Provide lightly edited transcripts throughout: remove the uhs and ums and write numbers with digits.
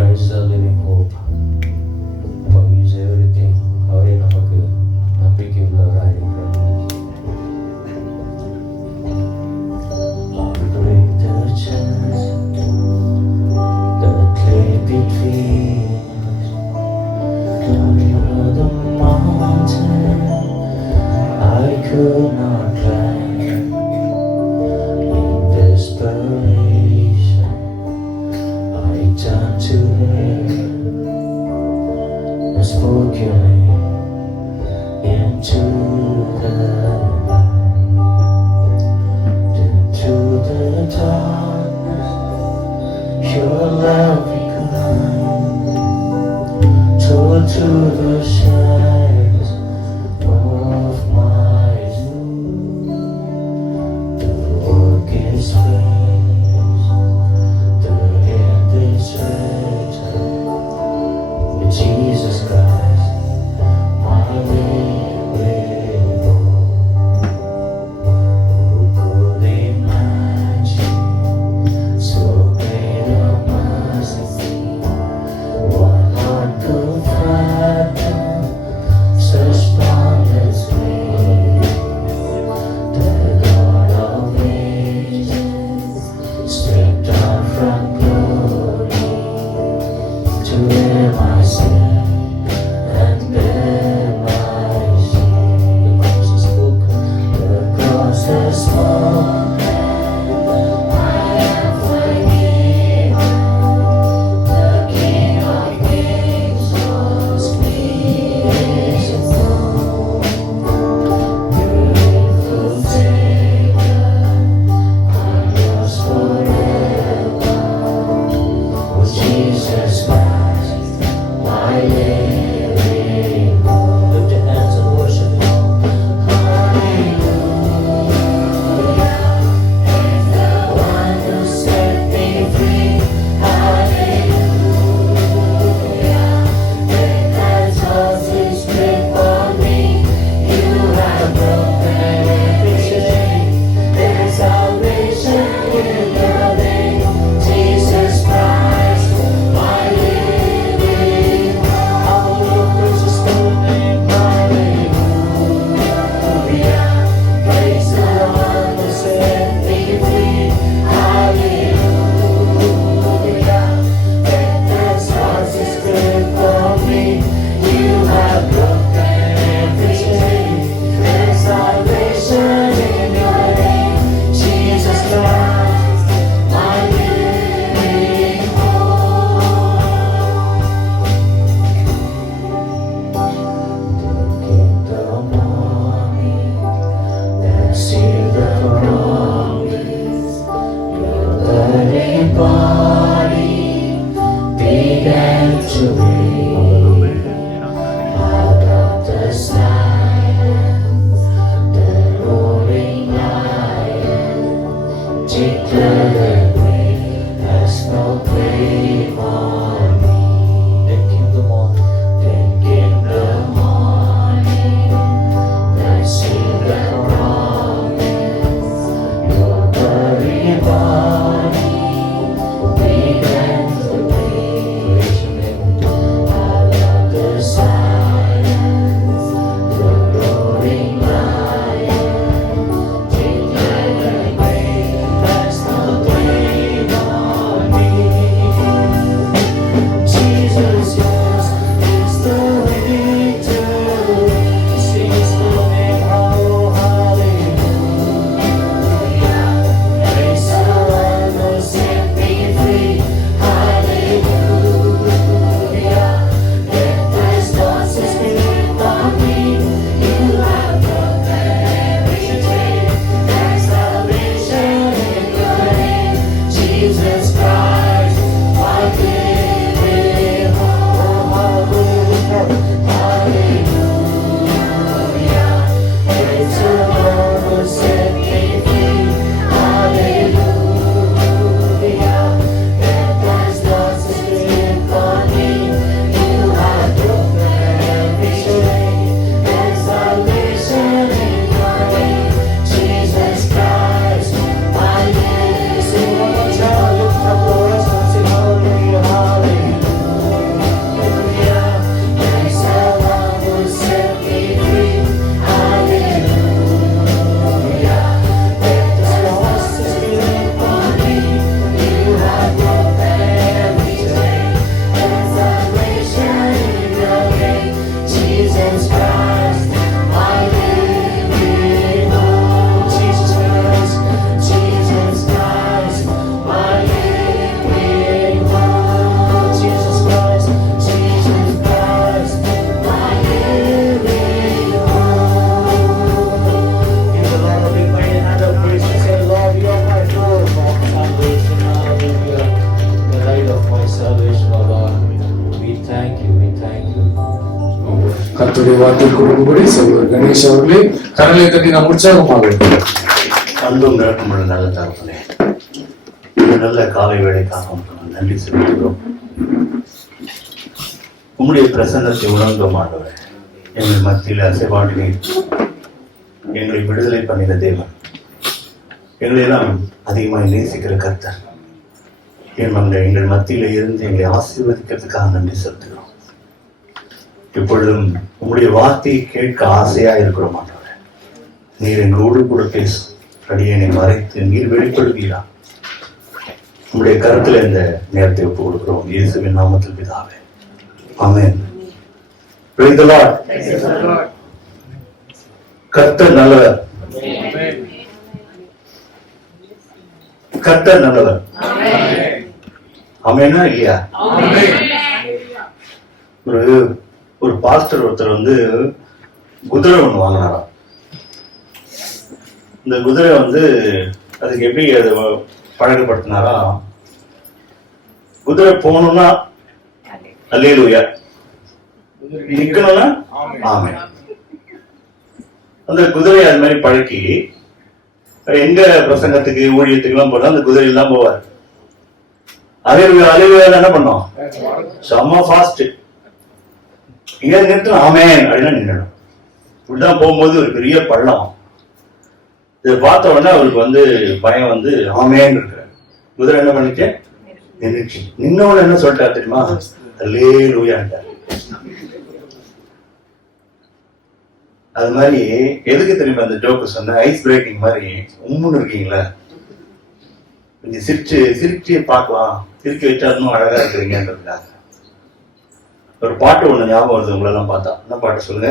Christ the living hope. For He is everything. அவரே நமக்கு நம்பிக்கை உள்ளவராக இருக்கிறார். How great the chance that lay between us. Over the mountain I could not climb. In desperation I turned to Him and spoke Your name into the light. Into the darkness Your love began, tore to the shadows of my soul. The work is finished, the end is written. With Jesus Christ, my living hope. Who could imagine so great a mercy? What heart could fathom such boundless grace? The God of ages stepped down from glory to wear my sin and bear my shame. The cross is spoken, the cross is spoken. I am forgiven. The King of Kings was pleased to know. Beautiful Savior, I'm yours forever. Was Jesus Christ, my living hope. Lift your hands and worship Him. Hallelujah, He's the one who set me free. Hallelujah, death has lost its grip on me. You have broken every chain. There's salvation in Your name, Jesus Christ, my living hope. Hallelujah, praise His holy name. Hallelujah, praise the one who set me free. Hallelujah, death has lost its grip on me. You have broken every chain. There's salvation in Your name, Jesus Christ, my living hope. Taking the morning that sealed the promise, Your burning body began to breathe. Out of the silence, the roaring lion declared the grave has no claim on me. Then came the morning. Then came the morning that sealed the promise. Your burning body began to breathe. Out of the silence, the roaring lion declared the grave has no claim கர்த்தருடைய வார்த்தை கொடுக்கும்படி சொல்வார். கணேஷ் அவர்களே கடலை தட்டி நாம் உற்சாகமாக அன்பும் நிரப்பமுள்ள நல்ல தகப்பனே, இந்த நல்ல காலை வேலைக்காக நன்றி செலுத்துகிறோம். உம்முடைய பிரசன்னத்தை உணர்ந்தோம் ஆண்டவரே. எங்கள் மத்தியில் அசைவாடினீர், எங்களை விடுதலை பண்ணின தேவன், எங்களை எல்லாம் அதிகமாக நேசிக்கிற கர்த்தர், எங்கள் மத்தியில இருந்து எங்களை ஆசீர்வதிக்கிறதுக்காக நன்றி செலுத்துகிறோம். இப்பொழுதும் உம்முடைய வார்த்தையை கேட்க ஆசையா இருக்கிறோம் ஆண்டவரே. நீர் எங்களோடு கூட பேசும் அடியனை மறைத்து நீர் வெளிப்படுவீரா. உங்களுடைய கருத்துல இந்த நேரத்தை ஒப்புக் கொடுக்கிறோம் இயேசுவின் நாமத்தில் பிதாவே, ஆமென். Praise the Lord. கர்த்தர் நல்லவர், கர்த்தர் நல்லவர். ஆமெனா இல்லையா? ஒரு பாஸ்டர் ஒருத்தர் குதிரை ஒண்ணு வாங்கினாராம். இந்த குதிரை அதுக்கு எப்படி அது பழக்கப்படுத்தினாரா, குதிரை போகணும்னா அல்லேலூயா, நிக்கணும்னா ஆமென். அந்த குதிரையை அது மாதிரி பழக்கி எங்க பிரசங்கத்துக்கு ஊழியத்துக்கு எல்லாம் போனா அந்த குதிரை எல்லாம் போவார். அல்லேலூயா அல்லேலூயா என்ன பண்ணோம், செம்ம ஃபாஸ்ட். இங்க நிறுத்தணும் ஆமென் அப்படின்னா நின்னுடும். இப்படிதான் போகும்போது ஒரு பெரிய பள்ளம். இதை பார்த்த உடனே அவருக்கு பயம் ஆமேன்னு இருக்கிற குதிரை என்ன பண்ணிச்சு, நின்றுச்சு. நின்னவன என்ன சொல்லிட்டாரு தெரியுமா, அல்லேலூயான்ட்டார். அது மாதிரி எதுக்கு தெரியுமா அந்த ஜோக்கு சொன்ன, ஐஸ் பிரேக்கிங் மாதிரி. உம்முன்னு இருக்கீங்களா, கொஞ்சம் சிரிச்சு பார்க்கலாம், சிரிக்க வச்சா இன்னும் அழகா இருக்கிறீங்கன்றதுக்காக ஒரு பாட்டு ஒண்ணு ஞாபகம் வருது உங்களெல்லாம் பார்த்தா. என்ன பாட்டு சொல்லுங்க?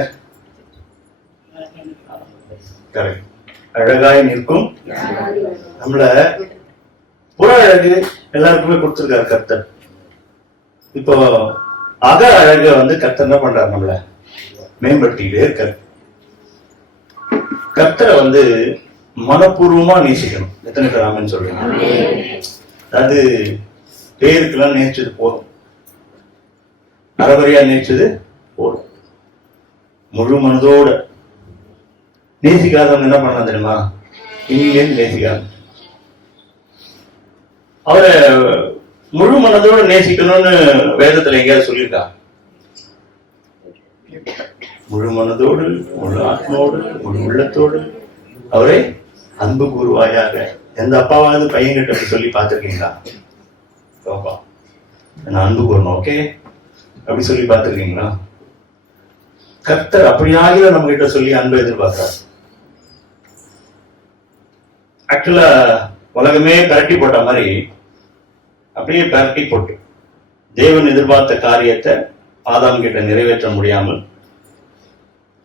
கரெக்ட். அழகாய் நிற்கும் நம்மள புற அழகு எல்லாருக்குமே கொடுத்திருக்காரு கர்த்தர். இப்போ அக அழக கர்த்தர் என்ன பண்றாரு, நம்மள மேம்படுத்திக்கிட்டே இருக்காரு. கர்த்தரை மனப்பூர்வமா நேசிக்கணும். எத்தனை பேர் ஆமென் சொல்றீங்க? அது பேருக்கெல்லாம் நேசிச்சது போதும், அறவரையா நேசிச்சது போதும். முழு மனதோட நேசிக்காதவங்க என்ன பண்ண தெரியுமா, இங்கிலேருந்து நேசிக்காத. அவரை முழு மனதோட நேசிக்கணும்னு வேதத்துல எங்கேயாவது சொல்லியிருக்கா? முழு மனதோடு, முழு ஆத்மாவோடு, முழு உள்ளத்தோடு அவரை அன்பு கூறுவாயாக. எந்த அப்பாவாவது பையன் கிட்ட சொல்லி பார்த்திருக்கீங்களா? நான் அன்பு கூறணும், ஓகே அப்படி சொல்லி பார்த்திருக்கீங்களா? கர்த்தர் அப்படியாக நம்ம கிட்ட சொல்லி அன்பை எதிர்பார்க்கிறார். ஆக்சுவலா உலகமே பரட்டி போட்ட மாதிரி அப்படியே பரட்டி போட்டு தேவன் எதிர்பார்த்த காரியத்தை ஆதாம் கிட்ட நிறைவேற்ற முடியாமல்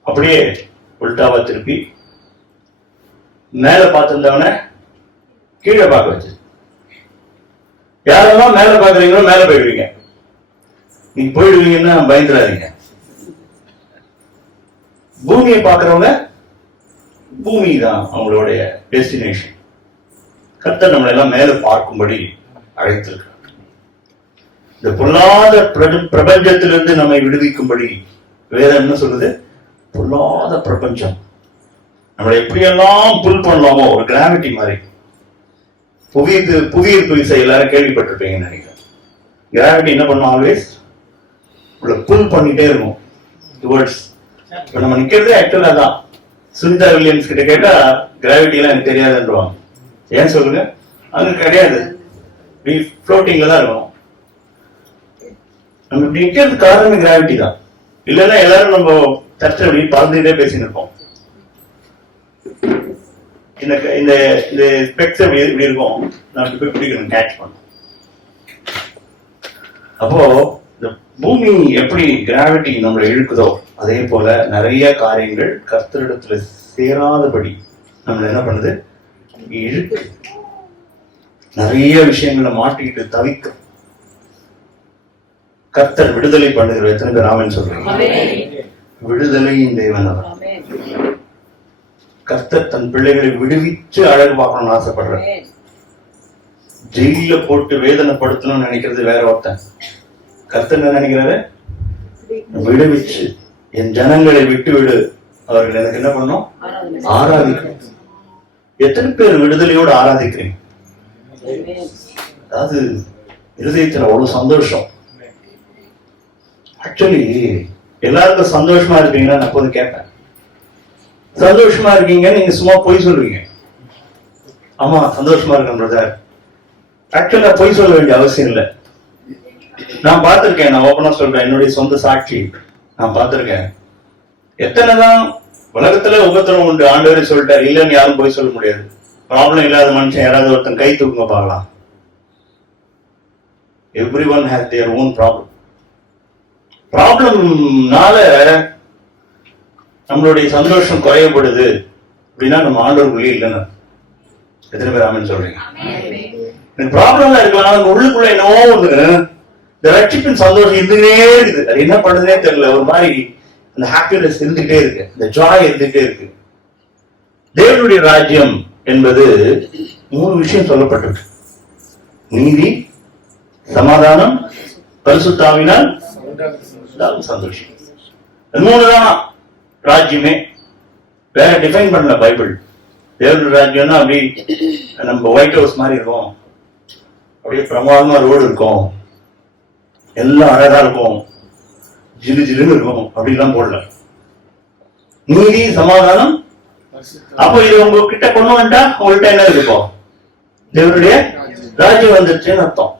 அப்படியே உல்டாவா திருப்பி மேல பார்த்திருந்தவன கீழே பார்க்க வச்சு. யாரெல்லாம் மேல பாக்குறீங்களோ மேல போயிடுவீங்க. நீங்க போயிடுவீங்கன்னா பயந்துடாதீங்க. பூமியை பார்க்கிறவங்க பூமி தான் அவங்களுடைய டெஸ்டினேஷன். கர்த்தர் நம்மளை எல்லாம் மேல பார்க்கும்படி அழைத்திருக்கிறார். இந்த பொல்லாத பிரபஞ்சத்திலிருந்து நம்மை விடுவிக்கும்படி வேதம் என்ன சொல்லுது, பொல்லாத பிரபஞ்சம் நம்மளை எப்படியெல்லாம் புல் பண்ணலாமோ, ஒரு கிராவிட்டி மாதிரி. புவியீர்ப்பு விசை எல்லாரும் கேள்விப்பட்டிருப்பீங்கன்னு நினைக்கிறேன். கிராவிட்டி என்ன பண்ணும், ஆல்வேஸ் புல் பண்ணிட்டே இருக்கும் டுவர்ட்ஸ். இப்ப நம்ம நிக்கிறதே ஆக்சுவலா தான். சுனிதா வில்லியம்ஸ் கிட்ட கேட்டா கிராவிட்டி எல்லாம் எனக்கு தெரியாதுன்றாங்க. ஏன் சொல்லுங்க, அங்க கிடையாது, ஃப்ளோட்டிங்ல தான் இருக்கும். நம்ம இப்படி நிக்கிறது காரணமே கிராவிட்டி தான். இல்லைன்னா எல்லாரும் நம்ம சர்ச்சை அப்படி பறந்துட்டே பேசிட்டு இருப்போம். இந்த ஸ்பெக்ஸ் இப்படி இருக்கும், நான் இப்படி போய் பிடிக்கணும், கேட்ச் பண்ணும். அப்போ இந்த பூமி எப்படி கிராவிட்டி நம்மளை இழுக்குதோ அதே போல நிறைய காரியங்கள் கர்த்தரிடத்துல சேராதபடி நம்மள என்ன பண்ணுது, இழுக்கு. நிறைய விஷயங்களை மாட்டிக்கிட்டு தவிக்கும். கர்த்தர் விடுதலை பண்ணுகிற எத்தனை பேர் ஆமென் சொல்றீங்க? விடுதலையின் தேவன் அவர். கர்த்தர் தன் பிள்ளைகளை விடுவிச்சு அழகு பார்க்கணும்னு ஆசைப்படுற. ஜெயில போட்டு வேதனைப்படுத்தணும்னு நினைக்கிறது வேற ஒருத்தன். கர்த்தர் என்ன நினைக்கிறாரு, விடுவிச்சு. என் ஜனங்களை விட்டுவிடு, அவர்கள் எனக்கு என்ன பண்ணும்? ஆராதிக்கணும். எத்தனை பேர் விடுதலையோடு ஆராதிக்கிறீங்க? அதாவது இருதயத்துல அவ்வளவு சந்தோஷம். ஆக்சுவலி எல்லாருக்கும் சந்தோஷமா இருக்கீங்கன்னா நான் போது கேட்பேன், சந்தோஷமா இருக்கீங்க நீங்க சும்மா பொய் சொல்றீங்க. ஆமா சந்தோஷமா இருக்கேன் பிரதர். ஆக்சுவலா பொய் சொல்ல வேண்டிய அவசியம் இல்லை. நான் பார்த்திருக்கேன், நான் ஓபனா சொல்றேன், என்னுடைய சொந்த சாட்சி. நான் பார்த்திருக்கேன் எத்தனைதான் உலகத்துல உபத்திரம் உண்டு, ஆண்டவரே சொல்லிட்டாரு, இல்லைன்னு யாரும் போய் சொல்ல முடியாது. ப்ராப்ளம் இல்லாத மனுஷன் யாராவது ஒருத்தன் கை தூக்குங்க பார்க்கலாம். Everyone has their own problem. ப்ராப்ளம்னால நம்மளுடைய சந்தோஷம் குறையப்படுது அப்படின்னா நம்ம ஆண்டவருக்குள்ளே இல்லைன்னு. எத்தனை பேர் ஆமென் சொல்றீங்க? ப்ராப்ளம்ல இருக்கலாம், நம்ம உள்ளுக்குள்ள என்னவோ ஒண்ணு இந்த ரட்சிப்பின் சந்தோஷம் இருந்துகிட்டே இருக்குது. அது என்ன பண்ணுதுன்னே தெரியல, ஒரு மாதிரி அந்த ஹாப்பினஸ் இருந்துகிட்டே இருக்கு, இந்த ஜாய் இருந்துகிட்டே இருக்கு. தேவனுடைய ராஜ்யம் என்பது 3 விஷயம் சொல்லப்பட்டிருக்கு: நீதி, சமாதானம், பரிசுத்தாவினால் சந்தோஷம். 3 தான் ராஜ்யமே. வேற டிஃபைன் பண்ணல பைபிள். தேவனுடைய ராஜ்யம்னா அப்படி நம்ம ஒயிட் ஹவுஸ் மாதிரி இருக்கும், அப்படியே பிரமாதமா ரோடு இருக்கும், எல்லாம் அழகா இருக்கும், ஜிலு ஜிலுன்னு இருக்கும், அப்படிலாம் போடல. நீதி, சமாதானம். அப்போ இது உங்ககிட்ட கொண்டு வந்துட்டா உங்கள்கிட்ட என்ன இருக்கும்? தேவனுடைய ராஜ்யம் வந்துருச்சுன்னு அர்த்தம்.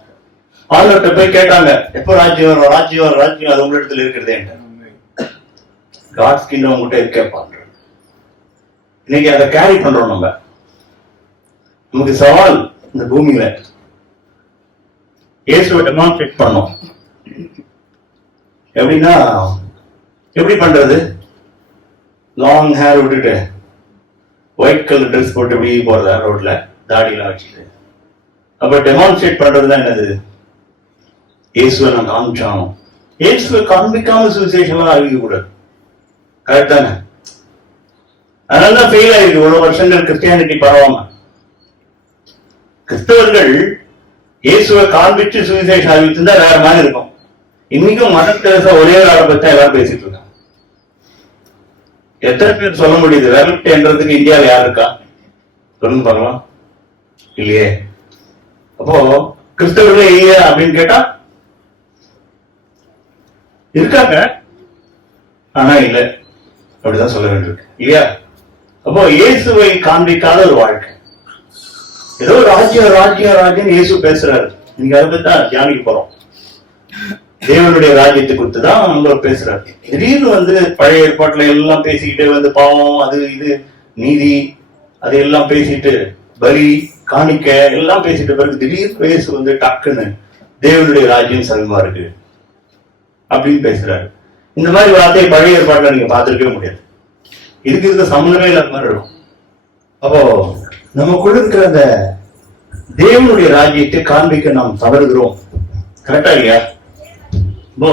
ஆளுநர்கிட்ட போய் கேட்டாங்க, எப்போ ராஜ்யம் வரும், ராஜ்யம் வரும், ராஜ்யம் அது உங்க இடத்துல இருக்கிறதே. காட்ஸ் கிங்டம் உங்ககிட்ட கேட்பாங்க. இன்னைக்கு அதை கேரி பண்றோம். நமக்கு சவால் இந்த பூமியில இயேசுவை டெமான்ஸ்ட்ரேட் பண்ணோம். எப்படின்னா, எப்படி பண்றது? லாங் ஹேர் விட்டுட்டு ஒயிட் கலர் ட்ரெஸ் போட்டு எப்படி போறதா ரோட்ல, தாடியெல்லாம் வச்சுட்டு. அப்ப டெமான்ஸ்ட்ரேட் பண்றதுதான் என்னது? இயேசுவை நான் காமிச்சானோம். இயேசுவை காண்பிக்காம சுவிசேஷம் அறிவிக்க கூடாது. கரெக்ட் தானே? அதனாலதான் ஃபெயில் ஆயிருக்கு இவ்வளவு வருஷங்கள் கிறிஸ்டியானிட்டி பரவாம. கிறிஸ்தவர்கள் இயேசுவை காண்பிச்சு சுவிசேஷம் அறிவிச்சிருந்தா வேற மாதிரி இருக்கும். இன்னைக்கும் மதர் தெரேசா ஒரே ஆளை பத்தி எல்லாரும் பேசிட்டு இருக்காங்க. எத்தனை பேர் சொல்ல முடியுது? வேலட் என்றதுக்கு இந்தியாவில் யார் இருக்கா? சொல்லுங்க பார்க்கலாம். இல்லையே. அப்போ கிறிஸ்தவர்களே இல்லையா அப்படின்னு கேட்டா இருக்காங்க, ஆனா இல்ல, அப்படிதான் சொல்ல வேண்டியிருக்கு இல்லையா? அப்போ இயேசுவை காண்பிக்காத ஒரு வாழ்க்கை. ஏதோ ராஜ்யம் ராஜ்யம் ராஜ்யம் இயேசு பேசுறாரு. நீங்க அதை பத்தி தான் தியானிக்க போறோம். தேவனுடைய ராஜ்யத்தை குறித்து தான் நம்ம பேசுறாரு. திடீர்னு பழைய ஏற்பாட்டுல எல்லாம் பேசிக்கிட்டு பாவம் அது இது நீதி அது எல்லாம் பேசிட்டு பலி காணிக்க எல்லாம் பேசிட்டு பிறகு திடீர்னு இயேசு டக்குன்னு தேவனுடைய ராஜ்யம் சமீபமா இருக்கு அப்படின்னு பேசுறாரு. இந்த மாதிரி வார்த்தையை பழைய ஏற்பாட்டுல நீங்க பார்த்திருக்கவே முடியாது. இதுக்கு இருக்க சம்மந்தமே இல்லாத மாதிரி இருக்கும். அப்போ நமக்குள்ள இருக்கிற அந்த தேவனுடைய ராஜ்யத்தை காண்பிக்க நாம் தவறுகிறோம். கரெக்டா இல்லையா? இப்போ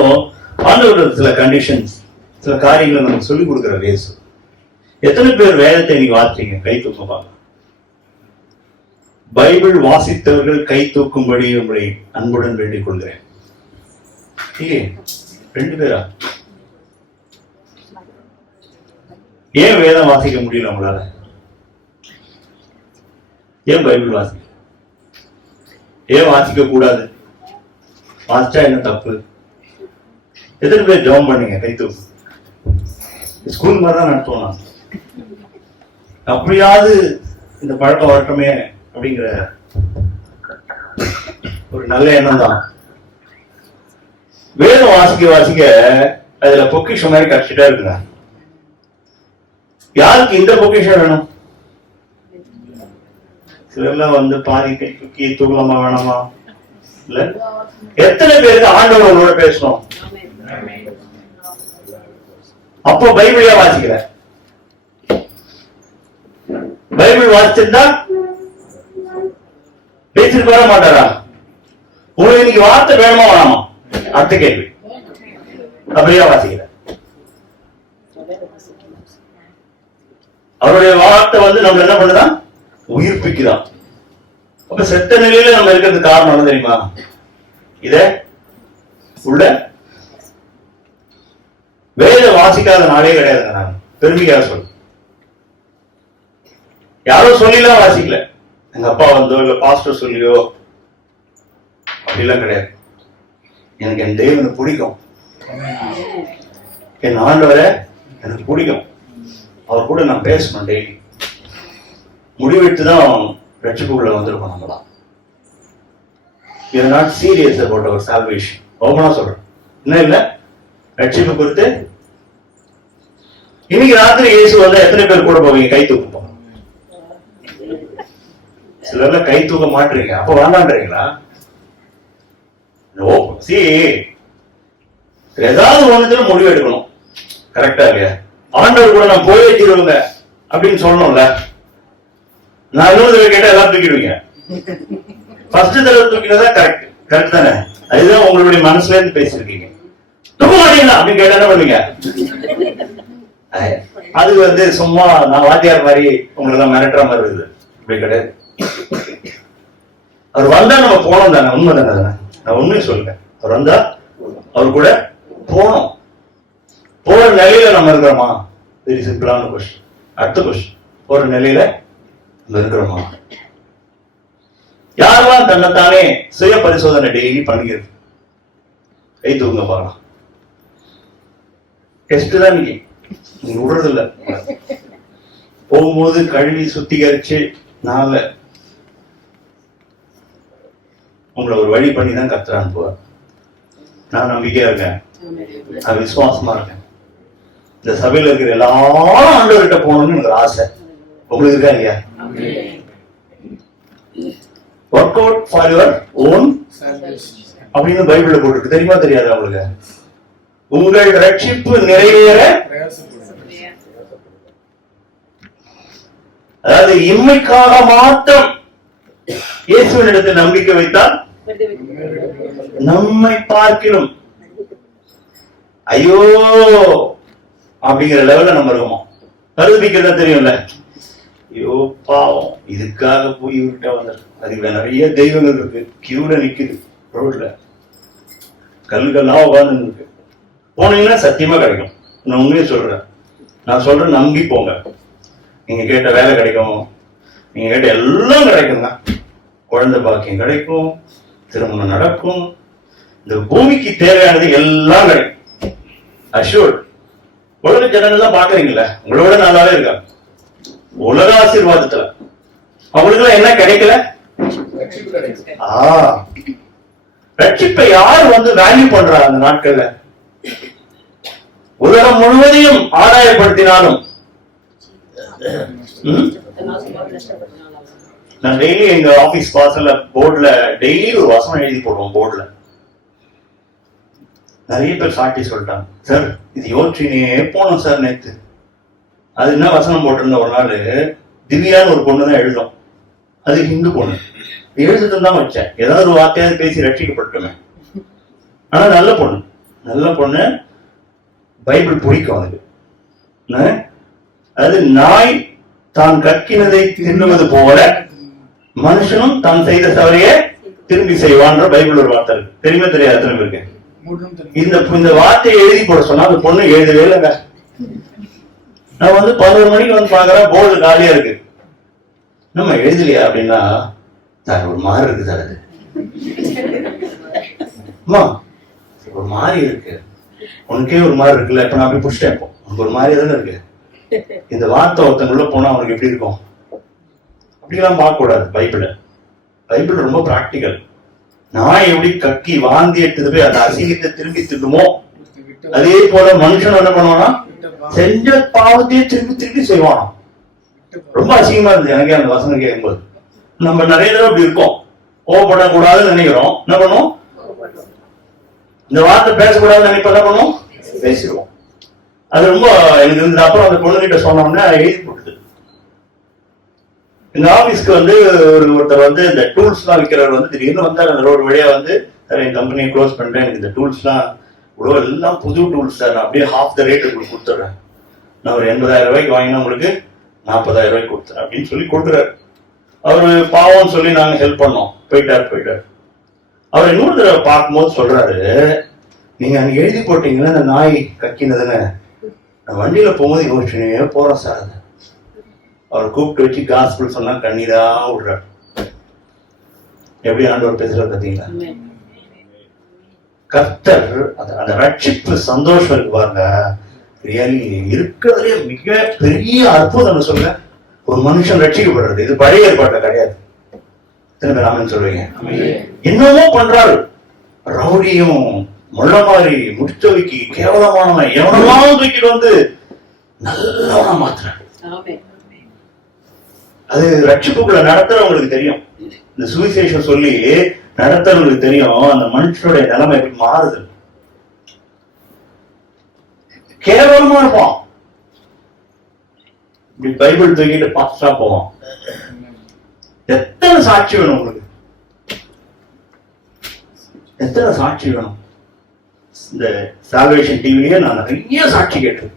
ஆண்டவர் சில கண்டிஷன்ஸ், சில காரியங்களை நமக்கு சொல்லிக் கொடுக்கிற இயேசு. எத்தனை பேர் வேதத்தை நீங்க வாசிச்சீங்க? கை தூக்கமா. பைபிள் வாசித்தவர்கள் கை தூக்கும்படி உங்களை அன்புடன் வேண்டிக் கொள்கிறேன். 2 பேரா? ஏன் வேதம் வாசிக்க முடியல நம்மளால? ஏன் பைபிள் வாசிக்க? ஏன் வாசிக்க கூடாது? வாசிச்சா என்ன தப்பு? எத்தனை பேர் ஜெபம் பண்ணீங்க? கை தூக்கு. ஸ்கூல் மாதிரி தான் நடத்துவோம். நான் அப்படியாவது இந்த பழக்கம் வரட்டுமே அப்படிங்கிற ஒரு நல்ல எண்ணம் தான். வேதம் வாசிக்க வாசிக்க அதுல பொக்கிஷம் மாதிரி கடிச்சிட்டா இருக்குங்க. யாருக்கு இந்த பொக்கிஷம் வேணும்? சிலர்லாம் பாதி கை தூக்கி தூக்கலாமா வேணாமா? இல்ல, எத்தனை பேருக்கு ஆண்டவர் உங்களோட பேசணும்? அப்போ பைபிளையா வாசிக்கிற? பைபிள் வாசிச்சிருந்தா பேசிட்டு வர மாட்டாரா? உங்களுக்கு இன்னைக்கு வார்த்தை வேணுமா வேணாமா? அடுத்த கேள்வி. அப்படியா வாசிக்கிற? அவருடைய வார்த்தை நம்ம என்ன பண்ணுதான்? உயிர்ப்பிக்குதான். அப்ப செத்த நிலையில நம்ம இருக்கிறது காரணம் என்ன தெரியுமா? இத உள்ள வேதம் வாசிக்காத நாளே கிடையாதுங்க. நான் பெருமைக்காக சொல்றேன். யாரும் சொல்லிலாம் வாசிக்கல. எங்க அப்பா வந்தோ இல்ல பாஸ்டர் சொல்லியோ அப்படிலாம் கிடையாது. எனக்கு என் தேவனை பிடிக்கும், என் ஆண்டவரை எனக்கு பிடிக்கும். அவர் கூட நான் பேசணும் டெய்லி. முடிவெடுத்து தான் ரட்சிப்புக்குள்ள வந்திருக்கோம். நம்மளாம் இது not serious about our salvation. ஓபனா சொல்றேன். என்ன இல்ல ரட்சிப்பு குறித்து இன்னைக்கு ராத்திரி இயேசு வந்தா எத்தனை பேர் கூட போவீங்க? கை தூக்குப்போம். சிலர்ல கை தூக்க மாட்டீங்க. அப்ப வேண்டான்றீங்களா? ஏதாவது ஒண்ணுத்துல முடிவு எடுக்கணும். கரெக்டா இல்லையா? ஆண்டவர் கூட நான் போயே தீருவங்க அப்படின்னு சொல்லணும்ல. நான் இன்னொரு தடவை கேட்டா எல்லாரும் தூக்கிடுவீங்க. ஃபர்ஸ்ட் தடவை தூக்கினதா கரெக்ட். கரெக்ட் தானே? அதுதான் உங்களுடைய மனசுல இருந்து பேசிருக்கீங்க. தூக்க மாட்டீங்களா அப்படின்னு கேட்டா என்ன பண்ணுவீங்க? அது சும்மா நான் வாத்தியார் மாதிரி உங்களுக்கு தான் மிரட்டுற மாதிரி இருக்குது. அப்படி கிடையாது. அவர் வந்தா நம்ம போனோம் தானே? உண்மை தானே? நான் உண்மையை சொல்லுங்க. அவர் வந்தா அவர் கூட போனோம். போற நிலையில நம்ம இருக்கிறோமா? வெரி சிம்பிளான கொஸ்டின். அடுத்த கொஸ்டின், போற நிலையில நம்ம இருக்கிறோமா? யாரெல்லாம் தன்னைத்தானே சுய பரிசோதனை டெய்லி பண்ணிக்கிறது? கை தூங்க பார்க்கலாம். டெஸ்ட் தான் நீங்க விடுறது இல்ல. போகும்போது கழுவி சுத்திகரிச்சு நாள உங்களை ஒரு வழி பண்ணி தான் கர்த்தர் அனுப்புவார். நான் நம்பிக்கையா இருக்கேன், நான் விசுவாசமா இருக்கேன். இந்த சபையில இருக்கிற எல்லாரும் ஆண்டவர்கிட்ட போகணும்னு எனக்கு ஆசை. உங்களுக்கு இருக்கா இல்லையா? Work out for your own அப்படின்னு பைபிள்ல போட்டுருக்கு. தெரியுமா தெரியாது அவங்களுக்கு? உங்கள் ரட்சிப்பு நிறைவேற, அதாவது இம்மைக்காக மாத்திரம் இயேசுவினிடத்தில் நம்பிக்கை வைத்தால் நம்மை பார்க்கிலும் ஐயோ அப்படிங்கிற லெவல்ல நம்ம இருக்கோம். கருதுபிக்கிறதா தெரியும்ல. ஐயோ பாவம், இதுக்காக போய் விட்டா வந்து அதுக்கு நிறைய தெய்வங்கள் இருக்கு. கியூல நிக்குது ரோட்ல, கல்லுக்கெல்லாம் உட்கார்ந்து இருக்கு. போனீங்கன்னா சத்தியமா கிடைக்கும். நான் உண்மையே சொல்றேன். நான் சொல்றேன், நம்பி போங்க. நீங்க கேட்ட வேலை கிடைக்கும், நீங்க கேட்ட எல்லாம் கிடைக்குங்க. குழந்தை பாக்கியம் கிடைக்கும், திருமணம் நடக்கும், இந்த பூமிக்கு தேவையானது எல்லாம் கிடைக்கும். அஷூர்ட். உலக ஜனங்கள் தான் பாக்குறீங்களா, உங்களோட நல்லாவே இருக்காங்க. உலக ஆசீர்வாதத்துல அவங்களுக்கு எல்லாம் என்ன கிடைக்கல? ரட்சிப்பை யார் வேல்யூ பண்றா அந்த நாட்கள்ல? உலகம் முழுவதையும் ஆதாயப்படுத்தினாலும் நான் டெய்லி எங்க ஆபீஸ் வாசல்ல போர்டுல டெய்லி ஒரு வசனம் எழுதி போடுவோம். போர்டுல நிறைய பேர் சாட்டி சொல்லிட்டாங்க, சார் இது யோசிச்சுனே போனோம் சார் நேத்து. அது என்ன வசனம் போட்டிருந்த ஒரு நாள், திவ்யான்னு ஒரு பொண்ணு தான் எழுதும். அது ஹிந்து பொண்ணு. எழுதுட்டு தான் வச்சேன், ஏதாவது ஒரு வார்த்தையாவது பேசி ரட்சிக்கப்பட்டுமே. ஆனா நல்ல பொண்ணு, நல்ல பொண்ணு. பைபிள் பிடிக்கும் அதுக்கு. அது நாய் தான் கக்கினதை தின்னுவது போல மனுஷனும் தான் செய்த தவறையே திரும்பி செய்வான்ற பைபிள் ஒரு வார்த்தை இருக்கு. தெரியுமா தெரியாது எத்தனை பேருக்கு? இந்த வார்த்தையை எழுதி போட சொன்னா அந்த பொண்ணு எழுதவே இல்லைங்க. நான் 11 மணிக்கு பாக்குறேன், போர்டு காலியா இருக்கு. நம்ம எழுதலையா அப்படின்னா, சார் ஒரு மாதிரி இருக்கு சார், அது ஒரு மாதிரி இருக்கு, உனக்கே ஒரு மாதிரி இருக்குல்ல, இப்ப நான் போய் புடிச்சிட்டேன், உனக்கு ஒரு மாதிரி தானே இருக்கு. இந்த வார்த்தை ஒருத்தங்களுள்ள போனா அவனுக்கு எப்படி இருக்கும்? அப்படிலாம் பார்க்க கூடாது. பைபிள் ரொம்ப பிராக்டிக்கல். நான் எப்படி கக்கி வாந்தி எடுத்தது போய் அந்த அசிங்கத்தை திரும்பி திட்டுமோ, அதே போல மனுஷன் என்ன பண்ணுவானா, செஞ்ச பாவத்தையே திரும்பி திரும்பி செய்வானா. ரொம்ப அசிங்கமா இருந்துச்சு எனக்கே அந்த வசனம் கேட்கும்போது. நம்ம நிறைய தடவை அப்படி இருக்கோம், கோவப்படக்கூடாதுன்னு நினைக்கிறோம். என்ன பண்ணுவோம்? இந்த வார்த்தை பேசக்கூடாதுன்னு நினைப்ப என்ன பண்ணுவோம்? பேசிடுவோம். அது ரொம்ப எனக்கு இருந்த. அப்புறம் அந்த பொண்ணுகிட்ட சொன்னோம்னா எழுதி போட்டுது. எங்க ஆபீஸ்க்கு ஒருத்தர் இந்த டூல்ஸ் எல்லாம் விற்கிறவர் திடீர்னு வந்தார். அந்த ரோடு வழியா சார் என் கம்பெனியை க்ளோஸ் பண்ணிட்டேன், எனக்கு இந்த டூல்ஸ் எல்லாம் எல்லாம் புது டூல்ஸ் சார், நான் அப்படியே half the rate உங்களுக்கு கொடுத்துட்றேன், நான் ஒரு 80,000 ரூபாய்க்கு வாங்கினா உங்களுக்கு 40,000 ரூபாய்க்கு கொடுத்துறேன் அப்படின்னு சொல்லி கொடுக்குறாரு. அவரு பாவம்னு சொல்லி நாங்க ஹெல்ப் பண்ணோம். போயிட்டாரு. அவர் இன்னொரு தடவை பார்க்கும்போது சொல்றாரு, நீங்க அன்னைக்கு எழுதி போட்டீங்கன்னா அந்த நாய் கக்கினதுன்னு நான் வண்டியில போகும்போது யோசிச்சுனே போறோம் சார். அது அவர் கூப்பிட்டு வச்சு காஸ்பிள் சொன்னா கண்ணீரா விடுறாரு. எப்படி ஆண்டவர் பேசுற பாத்தீங்களா? கர்த்தர் அந்த ரட்சிப்பு சந்தோஷம் இருக்கு பாருங்க, ரியலி இருக்கிறதுலே மிக பெரிய அற்புதம் சொல்லுங்க. ஒரு மனுஷன் ரட்சிக்கப்படுறது இது பழைய ஏற்பாட்டுல கிடையாது. திரும்ப ராமன் சொல்றீங்க, என்னமோ பண்றாரு, ரவுடியும் முள்ள மாதிரி முடிச்சவைக்கு கேவலமானவன் எவனெல்லாம் தூக்கிட்டு வந்து நல்லவனா மாத்துறாரு. அது ரட்சிப்புக்குள்ள நடத்துறவங்களுக்கு தெரியும். இந்த சுவிசேஷம் சொல்லி நடத்துறவங்களுக்கு தெரியும் அந்த மனுஷனுடைய நிலைமை எப்படி மாறுது. கேவலமா இருப்பான், இப்படி பைபிள் தூக்கிட்டு பாஸ்டா போவான். எத்தனை சாட்சி வேணும் உங்களுக்கு? எத்தனை சாட்சி வேணும்? இந்த சால்வேஷன் டிவிலேயே நான் நிறைய சாட்சி கேட்டேன்.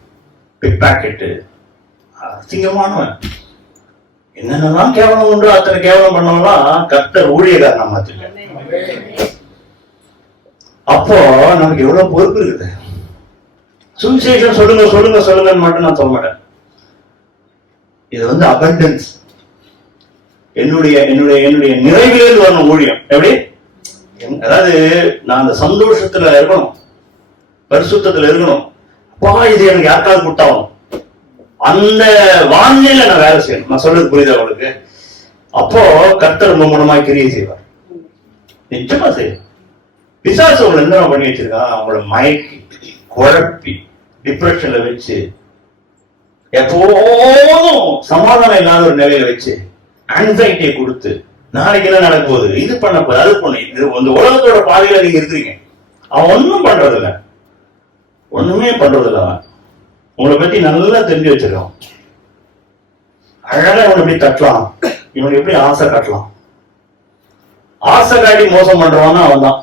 பிக் பாக்கெட்டு, அசிங்கமானவன், என்னென்னலாம் கேவலம் உண்டு அத்தனை கேவலம் பண்ணவெல்லாம் கர்த்தர் ஊழியக்காரன் மாத்திருக்க. அப்போ நமக்கு எவ்வளவு பொறுப்பு இருக்குது. சுவிசேஷம் சொல்லுங்க சொல்லுங்க சொல்லுங்கன்னு மட்டும் நான் சொல்ல மாட்டேன். இது வந்து அபண்டன்ஸ், என்னுடைய என்னுடைய என்னுடைய நிறைவிலிருந்து வரணும் ஊழியம். எப்படி? அதாவது நான் அந்த சந்தோஷத்துல இருக்கணும், பரிசுத்தத்துல இருக்கணும். அப்பா இது எனக்கு யாருக்காவது கொடுத்தாலும் அந்த வானிலையில நான் வேலை செய்யணும். நான் சொல்றது புரியுதா உங்களுக்கு? அப்போ கர்த்தர் ரொம்ப மூலமாய் கிரியை செய்வார். நிச்சயமா செய்வார். பிசாசு அவங்களை என்ன பண்ணி வச்சிருக்கான்? அவங்கள மயக்கி குழப்பி டிப்ரெஷன்ல வச்சு எப்போதும் சமாதானம் இல்லாத ஒரு நிலையில வச்சு ஆன்சைட்டியை கொடுத்து நாளைக்கு என்ன நடக்க போகுது, இது பண்ண போகுது, அது பண்ணு, இது இந்த உலகத்தோட பாதையில நீங்க இருக்கிறீங்க. அவன் ஒன்னும் பண்றது இல்லை, ஒண்ணுமே பண்றது இல்லை. அவன் உங்களை பத்தி நல்லா தெரிஞ்சு வச்சிருக்கான். அழகா இவனை எப்படி தட்டலாம், இவனுக்கு எப்படி ஆசை காட்டலாம். ஆசை காட்டி மோசம் பண்றவனா அவன் தான்.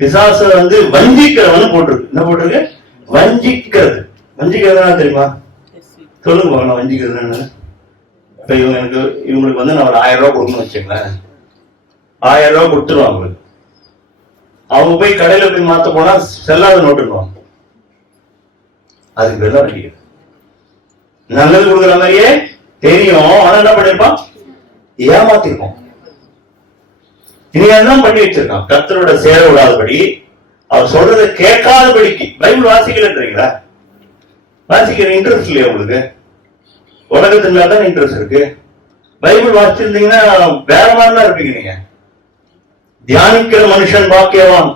பிசாச வந்து வஞ்சிக்கிறவனு போட்டிருக்கு. என்ன போட்டிருக்கு? வஞ்சிக்கிறது. வஞ்சிக்கிறதுனா தெரியுமா? சொல்லுங்க பார்க்கலாம், வஞ்சிக்கிறது. இப்ப இவங்களுக்கு வந்து நான் ஒரு 1000 ரூபாய் கொடுக்கணும்னு வச்சுங்களேன். 1000 ரூபாய் கொடுத்துருவான் அவங்களுக்கு. அவங்க போய் கடையில போய் மாத்த போனா செல்லாத நோட்டுவாங்க. அதுக்கு பேர் தான் வஞ்சிக்கிறது. நல்லது கொடுக்குற மாதிரியே தெரியும், ஆனா என்ன பண்ணிருப்பான்? ஏமாத்திருப்போம். இனிதான் பண்ணி வச்சிருக்கான். கர்த்தரோட சேர விடாதபடி, அவர் சொல்றதை கேட்காதபடிக்கு. பைபிள் வாசிக்கலன்றீங்களா? வாசிக்கிற இன்ட்ரெஸ்ட் இல்லையா உங்களுக்கு? உலகத்தின் மேலதான் இன்ட்ரெஸ்ட் இருக்கு. பைபிள் வாசிச்சிருந்தீங்கன்னா வேற மாதிரிலாம் இருப்பீங்க. நீங்க தியானிக்கிற மனுஷன் பாக்கியவான்.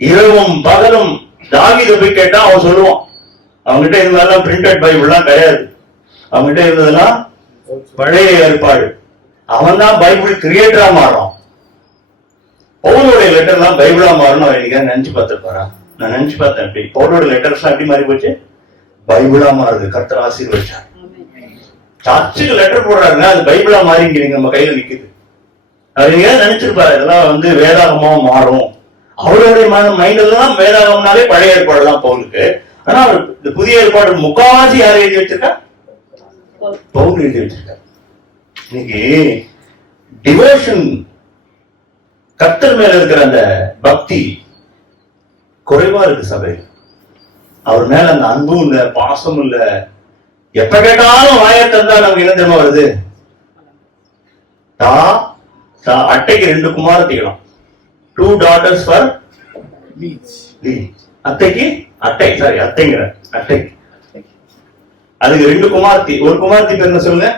இரவும் பகலும் தாவீதை போய் கேட்டா அவன் சொல்லுவான். அவங்ககிட்ட இருந்ததெல்லாம் பிரிண்டட் பைபிள்லாம் கிடையாது. அவங்ககிட்ட இருந்ததெல்லாம் பழைய ஏற்பாடு. அவன் தான் பைபிள் கிரியேட்டரா மாறும். பவுலோடைய லெட்டர் எல்லாம் பைபிளா மாறணும். அவன் நினைச்சு பார்த்திருப்பாரா? நான் நினைச்சு பார்த்தேன். எப்படி பவுலோட லெட்டர்ஸ் எல்லாம் எப்படி மாறி போச்சு? பைபிளா மாறுது. கர்த்தர் ஆசீர்வதிச்சார். சர்ச்சுக்கு லெட்டர் போடுறாங்க, அது பைபிளா மாறி இங்க நம்ம கையில நிக்குது. அவர் நினைச்சிருப்பாரு இதெல்லாம் வந்து வேதாகமா மாறும். அவருடைய மைண்ட் எல்லாம் வேதாகம்னாலே பழைய ஏற்பாடு தான் பவுலுக்கு. ஆனா அவர் இந்த புதிய ஏற்பாடு முக்காவாசி யாரை எழுதி வச்சிருக்கா? பவுல் எழுதி வச்சிருக்காரு. இன்னைக்கு டிவோஷன், கர்த்தர் மேல இருக்கிற அந்த பக்தி குறைவா இருக்கு சபையில். அவர் மேல அந்த அன்பும் இல்ல, பாசமும் இல்ல. எப்ப கேட்டாலும் வாயத்தந்தா நமக்கு என்ன தெரியுமா வருது? அட்டைக்கு 2 குமாரத்திகளும், 2 daughters for அத்தைக்கு அட்டை, சாரி அத்தைங்கிற அட்டை. அதுக்கு 2 குமார்த்தி. ஒரு குமார்த்தி பேர் என்ன சொல்லுங்க?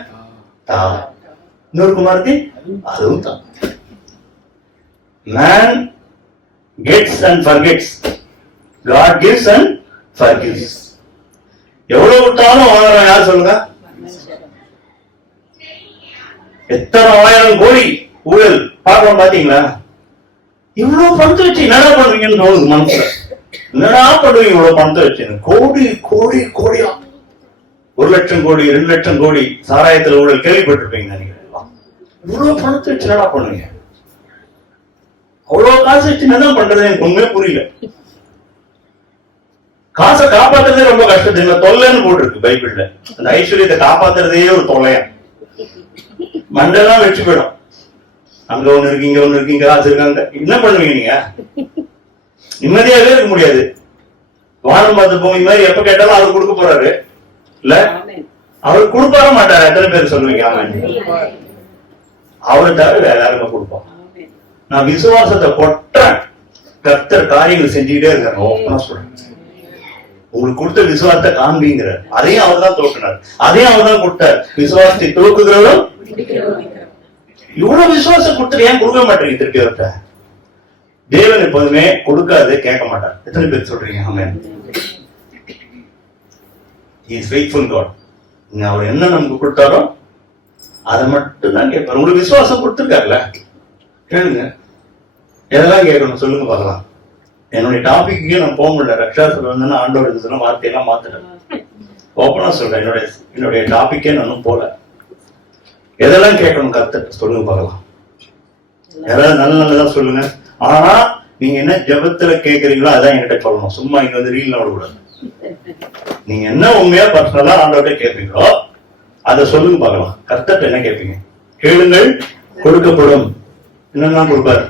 இன்னொரு குமார்த்தி அதுவும் தான். Man gets and forgets, God gives and forgives. எவ்வளவு விட்டாலும் வாங்குறான் யார் சொல்லுங்க? எத்தனை 1000 கோடி ஊழல் பார்க்கலாம் பாத்தீங்களா? இவ்வளவு பணத்தை வச்சு என்னடா பண்ணுவீங்கன்னு தோணுது மனசுல. என்னடா பண்ணுவீங்க இவ்வளவு பணத்தை வச்சு? கோடி கோடி கோடியா, 1 லட்சம் கோடி 2 லட்சம் கோடி சாராயத்துல ஊழல் கேள்விப்பட்டிருப்பீங்க நினைக்கிறேன். இவ்வளவு பணத்தை வச்சு என்னடா பண்ணுவீங்க? அவ்வளவு காசு வச்சு என்ன பண்றது எனக்கு ஒண்ணுமே புரியல. காசை காப்பாத்துறதே ரொம்ப கஷ்டத்துல தொல்லைன்னு போட்டிருக்கு பைபிள்ல. அந்த ஐஸ்வர்யத்தை காப்பாத்துறதே ஒரு தொல்லையா. மண்டெல்லாம் வெற்றி போயிடும். அங்க ஒண்ணு இருக்கு, இங்க ஒண்ணு இருக்கு, இங்க காசு இருக்காங்க. என்ன பண்ணுவீங்க நீங்க? நிம்மதியாவே இருக்க முடியாது. வானம் பார்த்த பூமி மாதிரி எப்ப கேட்டாலும் அவர் கொடுக்க போறாரு இல்ல? அவர் கொடுப்பார மாட்டாரு. எத்தனை பேர் சொல்லுவீங்க ஆமென்? அவரை தவிர வேற யாருமே கொடுப்போம். நான் விசுவாசத்தை கொட்டேன், கர்த்தர் காரியங்கள் செஞ்சுக்கிட்டே இருக்காங்க. ஓப்பனா சொல்றேன், உங்களுக்கு கொடுத்த விசுவாசத்தை காண்பிங்கிறார். அதையும் அவர் தான் தோற்றினார், அதையும் அவர் தான் கொடுத்தார். விசுவாசத்தை தோக்குகிறவரும் இவ்வளவு விசுவாசம் கொடுத்துட்டு ஏன் கொடுக்க மாட்டேங்க திருப்பி அவர்கிட்ட? தேவன் எப்போதுமே கொடுக்காது கேட்க மாட்டார். எத்தனை பேர் சொல்றீங்க ஆமென்? He is faithful God. நீங்க அவர் என்ன நமக்கு கொடுத்தாரோ அதை மட்டும் தான் கேட்பாரு. உங்களுக்கு விசுவாசம் கொடுத்துருக்காருல்ல, கேளுங்க. எதெல்லாம் கேட்கணும் சொல்லுங்க பார்க்கலாம். என்னுடைய டாபிக்கே நான் போக முடியல. ரக்ஷா சொல்ல ஆண்டோட இதெல்லாம் வார்த்தையெல்லாம் மாத்துறேன். ஓப்பனா சொல்றேன், என்னுடைய டாபிக்கே நானும் போல. எதெல்லாம் கேட்கணும் கர்த்தர் சொல்லுங்க பார்க்கலாம். யாராவது நல்லதா சொல்லுங்க. ஆனா நீங்க என்ன ஜெபத்துல கேக்குறீங்களோ அதான் என்கிட்ட சொல்லணும். சும்மா இங்க வந்து ரீல் விடக்கூடாது. நீங்க என்ன உண்மையா பர்சனலா ஆண்டவர்கிட்ட கேட்பீங்களோ அதை சொல்லுங்க பார்க்கலாம். கர்த்தர் என்ன கேட்பீங்க? கேளுங்கள் கொடுக்கப்படும். என்னெல்லாம் கொடுப்பாரு?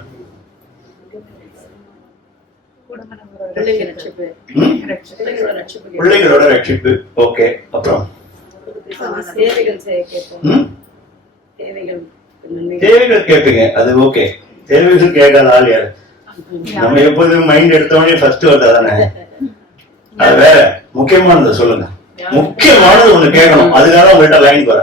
பிள்ளைகளோட ரட்சிப்பு. ஓகே, அப்புறம் தேவைகள் கேட்பீங்க. அது ஓகே. தேவைகள் கேட்காத ஆள் யாரு? நம்ம எப்போதும் மைண்ட் எடுத்தோடனே ஃபர்ஸ்ட் வருது தானே. அது வேற. முக்கியமானது சொல்லுங்க. முக்கியமானது ஒண்ணு கேட்கணும். அதுக்காக உங்கள்கிட்ட லைன் வர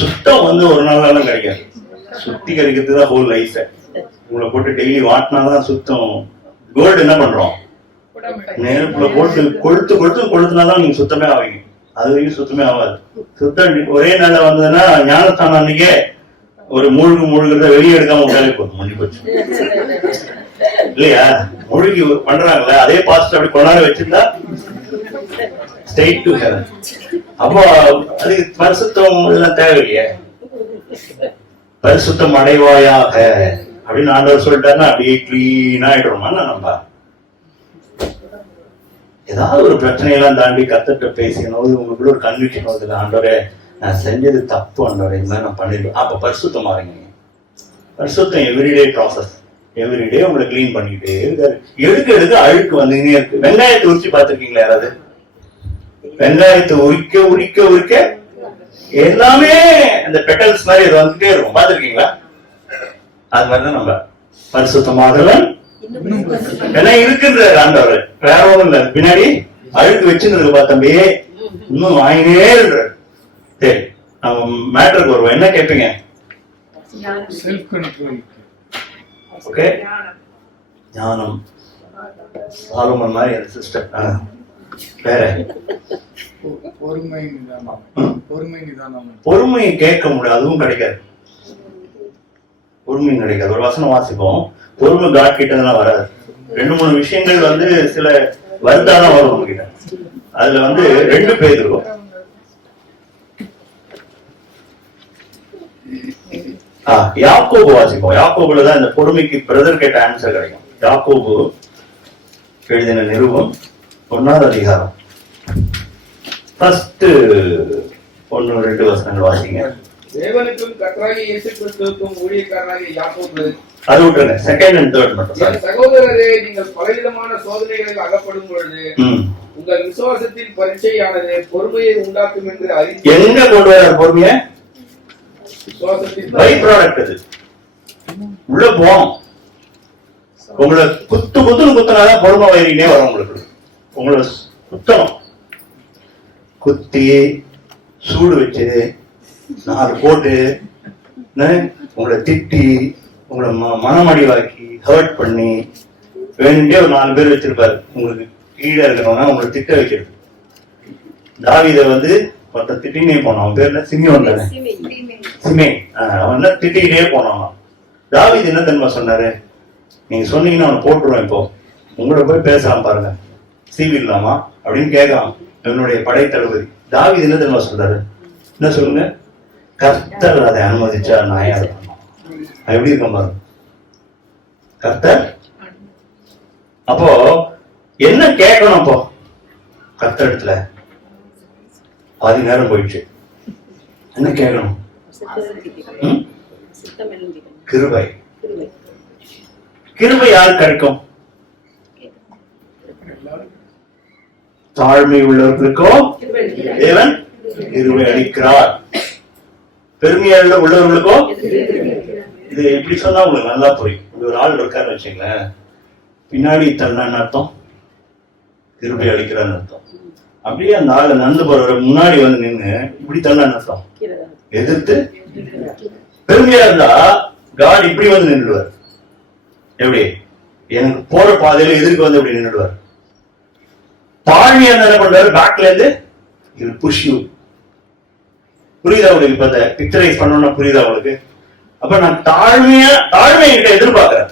சுத்தம் வந்து ஒரு நாளாலும் கிடைக்காது. சுத்திகரிக்கிறது தான் ஹோல் லைஃப். உங்களை போட்டு டெய்லி வாட்டினாதான் சுத்தம். கோல்டு என்ன பண்றோம்? நெருப்புல போட்டு கொளுத்துனாதான் நீங்க சுத்தமே ஆவீங்க. அது வரைக்கும் சுத்தமே ஆகாது. சுத்தம் ஒரே நாள வந்ததுன்னா ஞானஸ்தானம் அன்னைக்கே ஒரு முழுகிறத வெளியே எடுக்காம வேலை போதும், முடிஞ்சு போச்சு இல்லையா? முழுகி பண்றாங்கல்ல, அதே பாஸ்ட் அப்படி கொண்டாட வச்சிருந்தா ஸ்ட்ரெயிட் டு ஹெவன். அப்போ அதுக்கு பரிசுத்தம் இதெல்லாம் தேவையில்லையே. பரிசுத்தம் அடைவாயாக அப்படின்னு ஆண்டவர் சொல்லிட்டாருன்னா அப்படியே கிளீனா ஆயிடுறோமா? நம்ம ஏதாவது ஒரு பிரச்சனையெல்லாம் தாண்டி கத்துட்டு பேசினோது உங்களுக்குள்ள ஒரு கன்விக்ஷன் வருது. ஆண்டவரே நான் செஞ்சது தப்பு, ஆண்டவரே இந்த மாதிரி நான் பண்ணிடுவேன். அப்ப பரிசுத்தம் மாறுங்க. பரிசுத்தம் எவ்ரிடே ப்ராசஸ். எவ்ரிடே உங்களை கிளீன் பண்ணிக்கிட்டே இருக்காரு. எடுக்க அழுக்கு வந்துன்னே இருக்கு. வெங்காயத்தை உரிச்சு பார்த்திருக்கீங்களா யாராவது? வெங்காயத்தை உரிக்க எல்லாமே அந்த பெட்டல்ஸ் மாதிரி இது வந்துட்டே இருக்கும். பார்த்திருக்கீங்களா? அது மாதிரிதான் நம்ம பரிசுத்தமாகலாம் ஏன்னா இருக்குன்ற ஆண்டவர் வேற ஒண்ணும் இல்ல. பின்னாடி அழுக்கு வச்சுன்னு பார்த்தம்பே இன்னும் வாங்கினே இருக்க. சரி, நம்ம மேட்டருக்கு வருவோம். என்ன கேட்பீங்க? ஓகே, ஞானம். சாலமன் மாதிரி அந்த சிஸ்டம். வேற பொறுமை கேட்க முடியாது. அதுவும் கிடைக்காது. பொறுமை கிடைக்காது. ஒரு வசனம் வாசிப்போம். பொறுமை காட் கிட்ட வராது. 2-3 விஷயங்கள் வந்து சில வருதாதான் வரும் நம்ம கிட்ட. அதுல வந்து 2 பேர் இருக்கும். யாக்கோபு வாசிப்போம். யாக்கோபுலதான் இந்த பொறுமைக்கு பிரதர் கேட்ட ஆன்சர் கிடைக்கும். யாக்கோபு எழுதின நிருபம் 1வது அதிகாரம் ஃபர்ஸ்ட் 1-2 வசனங்கள் வாசிங்க. தேவனுக்கும் கர்த்தராகிய இயேசு கிறிஸ்துவுக்கும் ஊழியக்காரனாகிய யாக்கோபு. அது விட்டுருங்க. செகண்ட் அண்ட் தேர்ட் மட்டும். சகோதரரே, நீங்கள் பலவிதமான சோதனைகளில் அகப்படும் பொழுது உங்கள் விசுவாசத்தின் பரீட்சையானது பொறுமையை உண்டாக்கும் என்று அறிந்து. எங்க கொண்டு வர பொறுமையை? By product. அது உள்ள போகும். உங்களை குத்துனாதான் பொறுமை வயிறே வரும். உங்களுக்கு உங்களை குத்தணும். குத்தி சூடு வச்சு 4 போட்டு உங்களை திட்டி உங்களை மனமடிவாக்கி ஹர்ட் பண்ணி வேணுண்டே ஒரு 4 பேர் வச்சிருப்பாரு. உங்களுக்கு கீழே இருக்கிறவங்க உங்களை திட்ட வைக்கிறது. தாவீதை வந்து ஒருத்தர் திட்டினே போனான். அவன் பேர்ல சிமியோன் தானே? சிமே. அவன் திட்டிக்கிட்டே போனான். தாவீது என்ன தெரியுமா சொன்னாரு? நீங்க சொன்னீங்கன்னா அவனை போட்டுருவேன். இப்போ உங்களை போய் பேசலாம் பாருங்க, சீவி இல்லாமா அப்படின்னு கேட்கலாம். என்னுடைய படை தளபதி தாவீது என்ன தெரியுமா சொல்றாரு? என்ன சொல்லுங்க? கர்த்தர் அதை அனுமதிச்சா நான் யார் எப்படி இருக்க பாருங்க. கர்த்தர் அப்போ என்ன கேட்கணும்? அப்போ கர்த்தர் இடத்துல பாதி நேரம் போயிடுச்சு. என்ன கேட்கணும்? கிருபை. கிருபை யார் கிடைக்கும்? தாழ்மை உள்ளவர்களுக்கோ தேவன் கிருபை அளிக்கிறார். பெருமையா உள்ளவர்களுக்கோ. இது எப்படி சொன்னா உங்களுக்கு நல்லா புரியும். ஒரு ஆள் இருக்காரு வச்சுங்களேன், பின்னாடி தள்ளான்னு அர்த்தம், கிருபை அளிக்கிறான்னு அர்த்தம். அப்படியே அந்த ஆளு நடந்து போற முன்னாடி வந்து நின்று இப்படி தள்ளான்னு அர்த்தம், எதிர்த்து. பெருமையா இருந்தா காட் இப்படி வந்து நின்றுடுவார். எப்படி? எனக்கு போற பாதையில எதிர்க்கு வந்து இப்படி நின்றுடுவார். தாழ்மையா என்ன பண்றாரு? பேக்ல இருந்து இவர் புஷ் யூ. புரியுதா உங்களுக்கு? இப்ப இந்த பிக்சரைஸ் பண்ணணும்னா புரியுதா உங்களுக்கு? அப்ப நான் தாழ்மையை கிட்ட எதிர்பார்க்கிறேன்,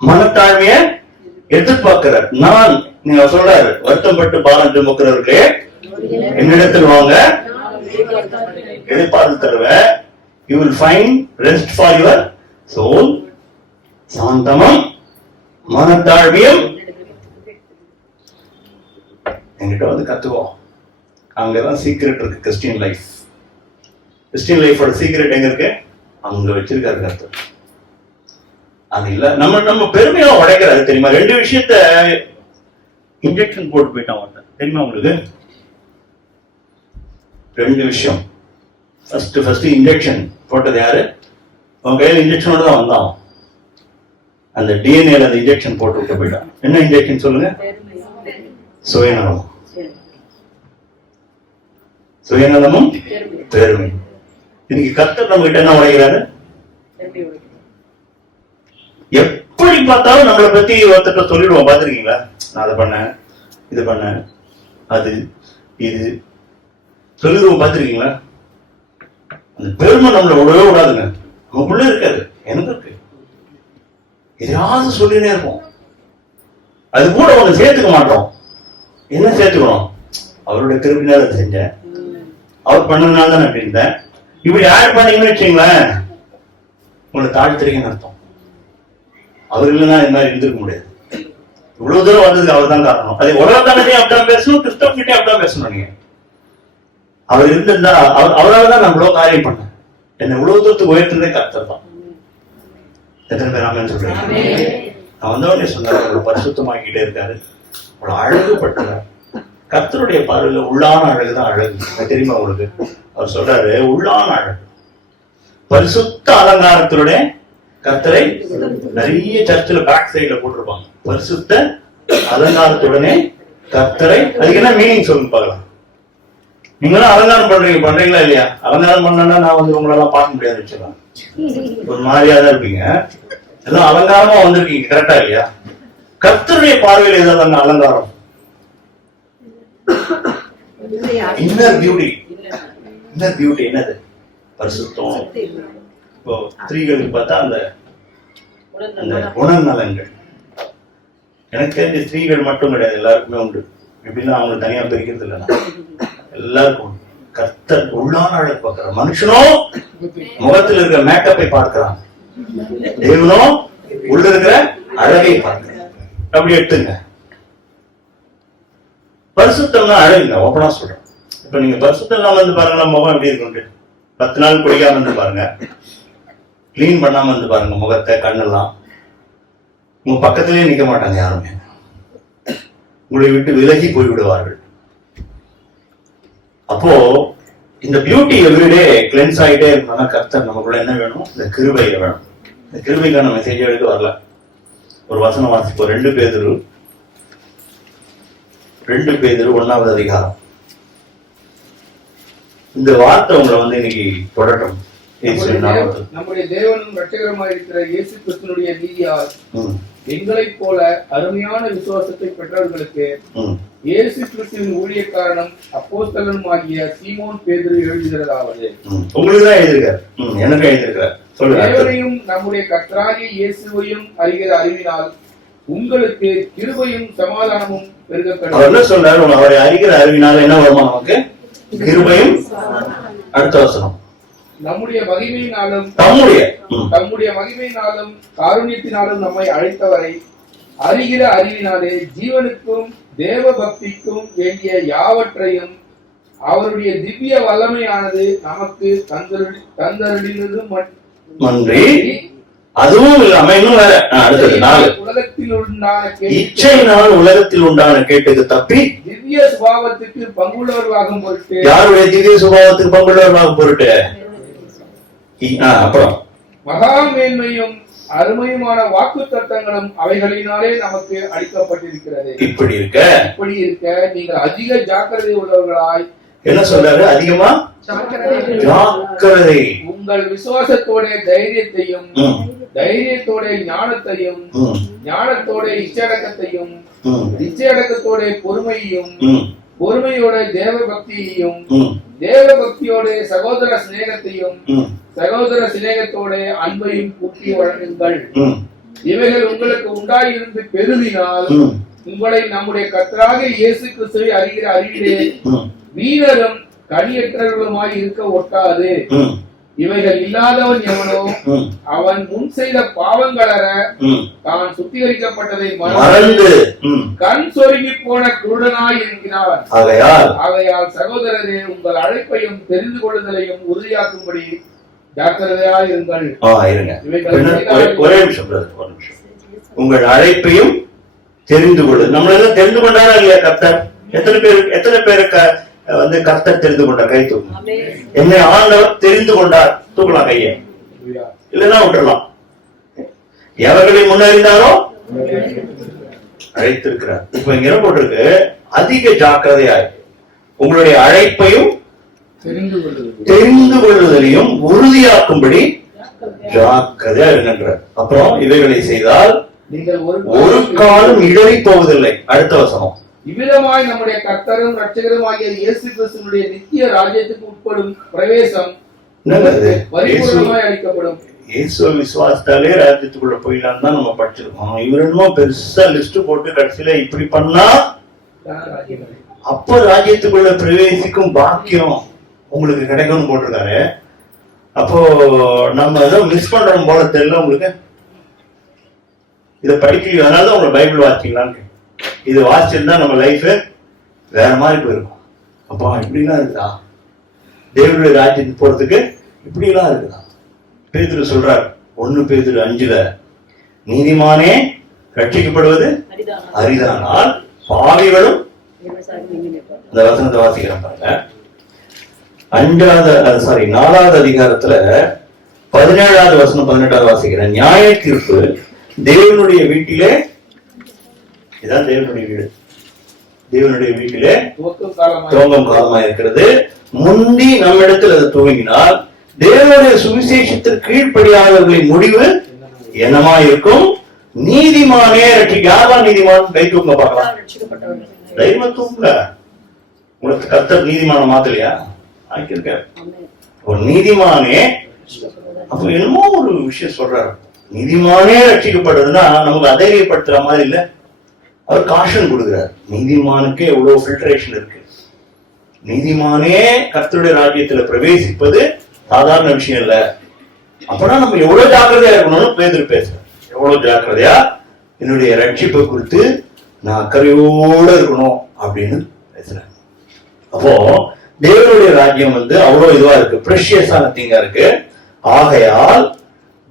மனத்தாழ்மைய எதிர்பார்க்கிறார். நான் நீங்க சொல்றாரு, வருத்தம் பட்டு பாரம் சுமக்கிறவர்களே என்னிடத்தில் வாங்க, எதிர்பார்த்து தருவேன். You will find rest for your soul. சாந்தமும் மனத்தாழ்மையும் என்கிட்ட வந்து கத்துவோம். அங்கதான் சீக்ரெட் இருக்கு. கிறிஸ்டியன் லைஃப், கிறிஸ்டியன் லைஃபோட சீக்ரெட் எங்க இருக்கு? அங்க வச்சிருக்காரு கர்த்தர். அது இல்ல நம்ம பெருமையா உடைக்கிறாரு தெரியுமா? ரெண்டு விஷயத்த இன்ஜெக்ஷன் போட்டு போயிட்டான் ஒருத்தன், தெரியுமா உங்களுக்கு? ரெண்டு விஷயம். ஃபர்ஸ்ட் இன்ஜெக்ஷன் போட்டது யாரு? உன் கையில இன்ஜெக்ஷனோட தான் வந்தான். அந்த டிஎன்ஏல அந்த இன்ஜெக்ஷன் போட்டு விட்டு போயிட்டான். என்ன இன்ஜெக்ஷன் சொல்லுங்க? சுயநலம். சுயநலமும் பெருமை. இன்னைக்கு கர்த்தர் நம்ம கிட்ட என்ன உடைக்கிறாரு? எப்படி பார்த்தாலும் நம்மளை பத்தி ஒருத்தட்ட சொல்லிடுவோம். பாத்துருக்கீங்களா? நான் அதை பண்ணேன், இது பண்ணேன், அது இது சொல்லிடுவோம். பாத்துருக்கீங்களா? அந்த பெருமை நம்மள விடவே விடாதுங்க. நமக்குள்ள இருக்காது, எனக்கு இருக்கு. எதையாவது சொல்லினே இருப்போம். அது கூட ஒண்ணு சேர்த்துக்க மாட்டோம். என்ன சேர்த்துக்கணும்? அவருடைய கிருபினால அதை செஞ்சேன், அவர் பண்ணதுனால தான் நான் இருந்தேன். இப்படி ஆட் பண்ணீங்கன்னு வச்சுங்களேன், உங்களை தாழ்த்துறீங்கன்னு அர்த்தம். அவர் இல்லைன்னா இந்த மாதிரி இருந்திருக்க முடியாது. இவ்வளவு தூரம் வந்ததுக்கு அவர் தான் காரணம். அதே உலகத்தானே அப்படிதான் பேசணும், கிறிஸ்தவர்கிட்டே அப்படிதான் பேசணும். நீங்க அவர் இருந்திருந்தா அவரால் தான் நான் இவ்வளவு காரியம் பண்ணேன். என்னை இவ்வளவு தூரத்துக்கு உயர்த்ததே கர்த்தர் தான். எத்தனை பேர் ஆமென் சொல்றீங்க? நான் வந்தவனே சொன்னார், உங்களை பரிசுத்தமாக்கிட்டே இருக்காரு, உங்களை அழகுபடுத்துறார். கர்த்தருடைய பார்வையில உள்ளான அழகுதான் அழகு. தெரியுமா உங்களுக்கு? அவர் சொல்றாரு, உள்ளான அழகு, பரிசுத்த அலங்காரத்தினுடைய கர்த்தரை. நிறைய சர்ச்சில் பேக் சைட்ல போட்டிருப்பாங்க, பரிசுத்த அலங்காரத்துடனே கர்த்தரை. அதுக்கு என்ன மீனிங் சொல்லுங்க பார்க்கலாம். நீங்களும் அலங்காரம் பண்றீங்களா இல்லையா? அலங்காரம் பண்ணா நான் வந்து உங்களெல்லாம் பார்க்க முடியாது வச்சுக்கலாம், ஒரு மாதிரியாதான் இருப்பீங்க. எல்லாம் அலங்காரமா வந்திருக்கீங்க, கரெக்டா இல்லையா? கர்த்தருடைய பார்வையில் ஏதாவது அலங்காரம், இன்னர் பியூட்டி. இன்னர் பியூட்டி என்னது? பரிசுத்தம். இப்போ ஸ்திரீகளுக்கு பார்த்தா அந்த குணநலங்கள். எனக்கு தெரிஞ்ச ஸ்திரீகள் மட்டும் கிடையாது, எல்லாருக்குமே உண்டு. எப்படின்னா அவங்க தனியா பிரிக்கிறது இல்லைன்னா எல்லாருக்கும். கர்த்தர் உள்ளான அழகு பார்க்கிறார். மனுஷனும் முகத்தில் இருக்கிற மேக்கப்பை பார்க்கிறான், தேவனும் உள்ள இருக்கிற அழகை பார்க்கிறார். அப்படி எடுத்துங்க. பரிசுத்தம்னா அழகுங்க, ஓப்பனா சொல்றேன். இப்ப நீங்க பரிசுத்தம் இல்லாம இருந்து பாருங்க, முகம் எப்படி இருக்கு. 10 நாள் குடிக்காம இருந்து பாருங்க, கிளீன் பண்ணாம இருந்து பாருங்க முகத்தை, கண்ணெல்லாம். உங்க பக்கத்திலேயே நிக்க மாட்டாங்க யாருமே, உங்களை விட்டு விலகி போய் விடுவார்கள். அப்போ இந்த பியூட்டி எவ்ரிடே கிளென்ஸ் ஆகிட்டே இருக்கணும்னா கர்த்தர் நமக்குள்ள என்ன வேணும்? இந்த கிருபையில வேணும். இந்த கிருபைக்கான மெசேஜ் எடுத்து வரல. ஒரு வசனம் வாசிப்போம். 2 பேதுரு 1வது அதிகாரம். இந்த வார்த்தை உங்களை வந்து இன்னைக்கு தொடட்டும். நம்முடைய தேவனும் இரட்சகருமாய் இருக்கிற இயேசு கிறிஸ்துவினுடைய நீதியால் எங்களைப் போல அருமையான விசுவாசத்தை பெற்றவர்களுக்கு இயேசு கிறிஸ்துவின் ஊழியக்காரனும் அப்போஸ்தலனுமாகிய சீமோன் பேதுரு எழுதுகிறதாவது. உங்களுக்கு தான் எழுதியிருக்கார், எனக்கு எழுதியிருக்கார். தேவனையும் நம்முடைய கர்த்தராகிய இயேசுவையும் அறிகிற அறிவினால் உங்களுக்கு கிருபையும் சமாதானமும் பெருகப்படும். என்ன சொல்றாரு? அவரை அறிகிற அறிவினால என்ன வருமா நமக்கு? கிருபையும். அடுத்த வசனம், நம்முடைய மகிமையினாலும் தம்முடைய மகிமையினாலும் காருண்யத்தினாலும் நம்மை அழைத்தவரை அறிகிற அறிவினாலே ஜீவனுக்கும் தேவ பக்திக்கும் வேண்டிய யாவற்றையும் அவருடைய திவ்ய வல்லமையானது நமக்கு மன்றி அதுவும் இல்லாம இன்னும் வேற அடுத்தது 4 உலகத்தில் உண்டான இச்சையினால் உலகத்தில் உண்டான கேட்டுக்கு தப்பி திவ்ய சுபாவத்துக்கு பங்குள்ளவர்களாகும் பொருட்டு. யாருடைய திவ்ய சுபாவத்துக்கு பங்குள்ளவர்களாகும் பொருட்டு? அப்புறம் மகா மேன்மையும் அருமையுமான வாக்கு தத்தங்களும் அவைகளினாலே நமக்கு அளிக்கப்பட்டிருக்கிறது. இப்படி இருக்க நீங்கள் அதிக ஜாக்கிரதை உள்ளவர்களாய். என்ன சொல்றாரு? அதிகமா ஜாக்கிரதை. உங்கள் விசுவாசத்தோட தைரியத்தையும், தைரியத்தோட ஞானத்தையும், ஞானத்தோட இச்சையடக்கத்தையும், இச்சையடக்கத்தோட பொறுமையையும், பொறுமையோட தேவ பக்தியையும், தேவ பக்தியோட சகோதர சிநேகத்தையும், சகோதர சிநேகத்தோட அன்பையும் கூட்டி வழங்குங்கள். இவைகள் உங்களுக்கு உண்டாயிருந்து பெருகினால் உங்களை நம்முடைய கர்த்தராக இயேசு கிறிஸ்துவை அறிகிற அறிவிலே வீரரும் கனியற்றவர்களுமாய் இருக்க ஒட்டாது. இவைகள் இல்லாதவன் எவனோ அவன் முன் செய்த பாவங்களற தான் சுத்திகரிக்கப்பட்டதை மறந்து கண் சொருகி போன குருடனாய் இருக்கிறான். ஆகையால் சகோதரரே, உங்கள் அழைப்பையும் தெரிந்து கொள்ளுதலையும் உறுதியாக்கும்படி ஜாக்கிரதையாய் இருங்கள். ஒரே நிமிஷம், உங்கள் அழைப்பையும் தெரிந்து கொள்ளுது. நம்மளெல்லாம் தெரிந்து கொண்டாரா இல்லையா கர்த்தர்? எத்தனை பேருக்கு வந்து கர்த்தர் தெரிந்து கொண்டார்? கை தூக்கும். என்னை ஆண்டவர் தெரிந்து கொண்டார். தூக்கலாம் கையை, இல்லைன்னா விட்டுறலாம். எவர்களை முன்னறிந்தாரோ அழைத்திருக்கிறார். இப்ப இங்க என்ன போட்டிருக்கு? அதிக ஜாக்கிரதையாய் உங்களுடைய அழைப்பையும் தெரிந்து கொள்ளுதலையும் உறுதியாக்கும்படி ஜாக்கிரதையா இருக்கின்றார். அப்புறம் இவைகளை செய்தால் ஒரு காலம் இடறி போவதில்லை. அடுத்த வசனம், இவ்விதமாய் நம்முடைய கர்த்தரும் ரட்சகருமாகிய இயேசு கிறிஸ்துவினுடைய நித்திய ராஜ்யத்துக்கு உட்படும் பிரவேசம் பரிபூர்ணமாய் அளிக்கப்படும். இயேசுவை விசுவாசத்தாலே ராஜ்யத்துக்குள்ள போயிடலாம் தான் நம்ம படிச்சிருக்கோம். இவர் என்னமோ பெருசா லிஸ்ட் போட்டு கடைசியில இப்படி பண்ணா அப்ப ராஜ்யத்துக்குள்ள பிரவேசிக்கும் பாக்கியம் உங்களுக்கு கிடைக்கும்னு போட்டிருக்காரு. அப்போ நம்ம ஏதோ மிஸ் பண்றோம் போல தெரியல உங்களுக்கு. இதை படிக்கலையோ, அதனாலதான் உங்களை பைபிள் வாசிக்கலான்னு. இது வாசிச்சிருந்தா நம்ம லைஃப் வேற மாதிரி போயிருக்கும். அப்பா இப்படிலாம் இருக்குதா, தேவனுடைய ராஜ்யத்துக்கு போறதுக்கு இப்படி எல்லாம் இருக்குதா? பேதுரு சொல்றார் 1 பேதுரு 5 நீதிமானே ரட்சிக்கப்படுவது அரிதானால் பாவிகளும். அந்த வசனத்தை வாசிக்கிறேன் பாருங்க. 4வது அதிகாரத்துல 17வது வசனம் 18வது வாசிக்கிறேன். நியாய தீர்ப்பு தேவனுடைய வீட்டிலே, இதான் தேவனுடைய வீடு, தேவனுடைய வீட்டிலே துவங்கும் காலமா இருக்கிறது. முந்தி நம்மிடத்தில் அது துவங்கினால் தேவனுடைய சுவிசேஷத்திற்கு கீழ்ப்படியாதவர்களின் முடிவு என்னமா இருக்கும்? நீதிமானே ரட்சிக்க. யாரெல்லாம் நீதிமான்? கை தூங்க பார்க்கலாம். தைரியமா தூங்க. உங்களுக்கு கர்த்தர் நீதிமான மாத்தலையா? ஆக்கியிருக்க ஒரு நீதிமானே. அப்ப என்னமோ ஒரு விஷயம் சொல்றாரு. நீதிமானே ரட்சிக்கப்படுறதுன்னா நமக்கு அதைரியப்படுத்துற மாதிரி இல்ல. அவர் காஷன் கொடுக்கிறார். நீதிமானுக்கு எவ்வளவு ஃபில்டரேஷன் இருக்கு. நீதிமானே கர்த்தருடைய ராஜ்யத்துல பிரவேசிப்பது சாதாரண விஷயம் இல்ல. அப்பனா நம்ம எவ்வளவு ஜாக்கிரதையா இருக்கணும்னு பேதுரு பேசுறேன். எவ்வளவு ஜாக்கிரதையா என்னுடைய ரட்சிப்பை குறித்து நான் அக்கறையோட இருக்கணும் அப்படின்னு பேசுறேன். அப்போ தேவனுடைய ராஜ்யம் வந்து அவ்வளவு இதுவா இருக்கு, பிரஷியஸான திங்கா இருக்கு. ஆகையால்